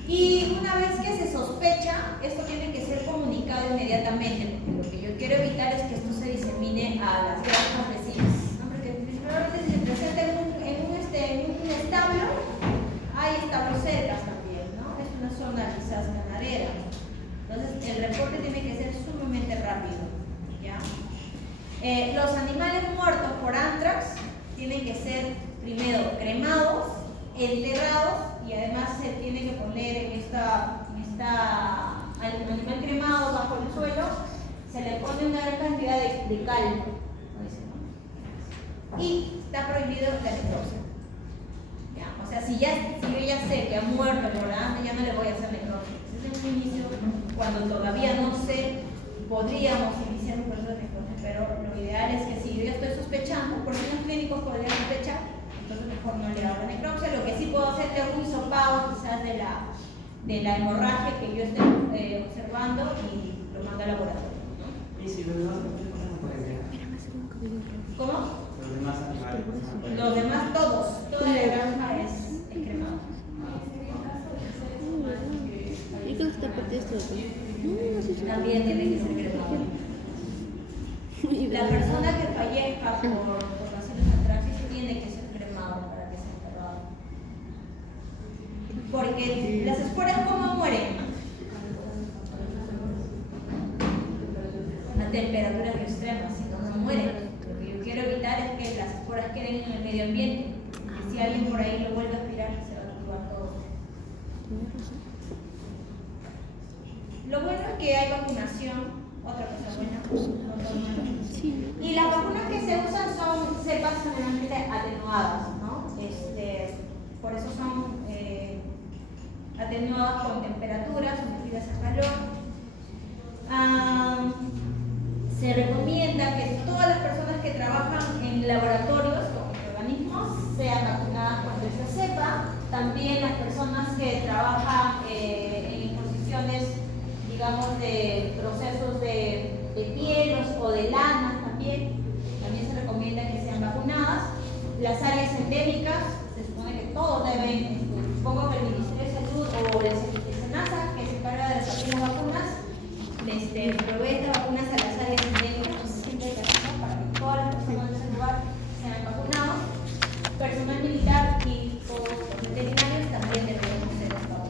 Y una vez que se sospecha, esto tiene que ser comunicado inmediatamente, porque lo que yo quiero evitar es que esto se disemine a las granjas vecinas, ¿no? Porque principalmente si se presenta en un establo, hay establos cercas también, ¿no? Es una zona quizás ganadera. Entonces el reporte tiene que ser sumamente rápido, ¿ya? Los animales muertos por antrax tienen que ser primero cremados, enterrados y además se tiene que poner en al animal cremado bajo el suelo, se le pone una gran cantidad de cal, ¿no? Y está prohibido la necropsia. ¿Ya? O sea, si yo ya sé que ha muerto por antrax, ya no le voy a hacer necropsia. Ese es un inicio, cuando todavía no sé, podríamos iniciar un proceso de necropsia, pero lo ideal es que si yo ya estoy sospechando, porque los clínicos podrían sospechar, entonces mejor no le hago la necropsia. Lo que sí puedo hacer es un hisopado quizás de la hemorragia que yo estoy observando y lo mando al laboratorio, ¿no? ¿Y si los demás cultivos no pueden ser? ¿Cómo? Los demás animales no pueden ser. Los demás toda la granja es cremada. ¿Y qué está perdiendo esto? También tiene que ser cremado. La persona que fallezca por razones antráxicas tiene que ser cremado para que sea enterrado. Porque las esporas, ¿cómo mueren? A temperaturas extremas, si no, no mueren. Lo que yo quiero evitar es que las esporas queden en el medio ambiente. Que si alguien por ahí lo vuelve a aspirar, se va a activar todo. Lo bueno es que hay vacunación, otra cosa buena, no todo malo. Y las vacunas que se usan son cepas generalmente atenuadas, ¿no? Por eso son atenuadas con temperaturas, sometidas a calor. Se recomienda que todas las personas que trabajan en laboratorios con organismos sean vacunadas contra esta cepa. También las personas que trabajan en posiciones, digamos, de procesos de pieles o de lana también se recomienda que sean vacunadas. Las áreas endémicas, se supone que todos deben, supongo que el Ministerio de Salud o el SENASA, que se encarga de repartir las vacunas, les provee estas vacunas a las áreas endémicas, siempre hay que hacerlo para que todas las personas de ese lugar sean vacunados. Personal militar y todos los veterinarios también debemos ser vacunados.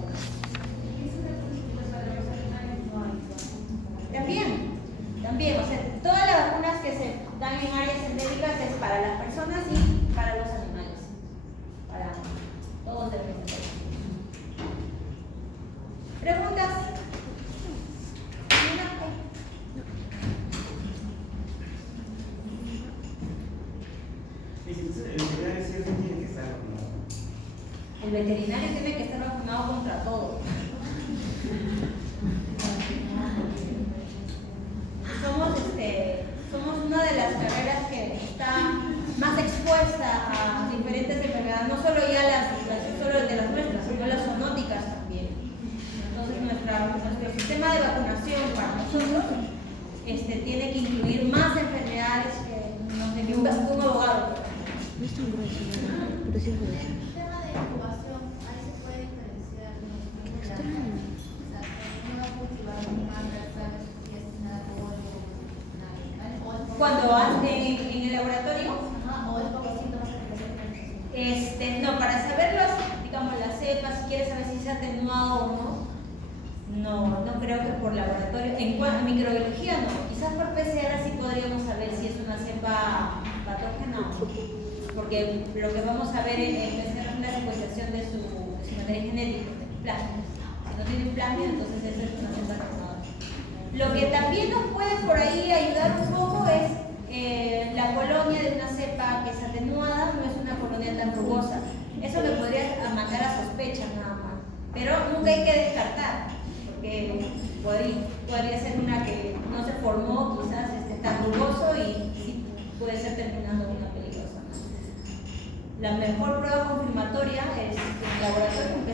También, o sea, todas las vacunas que se dan en áreas endémicas es para las personas y para los animales. Para todos debemos ser. ¿Preguntas? El veterinario tiene que estar vacunado contra todo. Somos una de las carreras que está más expuesta tiene que incluir más enfermedades que no sé, que un abogado. No es tan grueso, ¿verdad? Pero sí es grueso. El tema de incubación, ahí se puede diferenciar Extraño. no cultivar mangas, sabes si es pollo, nada. Cuando hacen en el laboratorio, O es como síntomas de presentación. no, para saber digamos, las cepas, si quieres saber si se ha atenuado o no creo que por laboratorio. En cuanto a microbiología, no. Quizás por PCR sí podríamos saber si es una cepa patógena o no. Porque lo que vamos a ver en PCR es la secuenciación de su material genético, de plasma. Si no tiene un plasma, entonces esa es una cepa atenuada. Lo que también nos puede por ahí ayudar un poco es la colonia de una cepa que es atenuada, no es una colonia tan rugosa. Eso le podría mandar a sospechas nada más. Pero nunca hay que descartar, porque podría ser una que no se formó quizás tan rugoso y sí puede ser terminando una peligrosa. La mejor prueba confirmatoria es el laboratorio.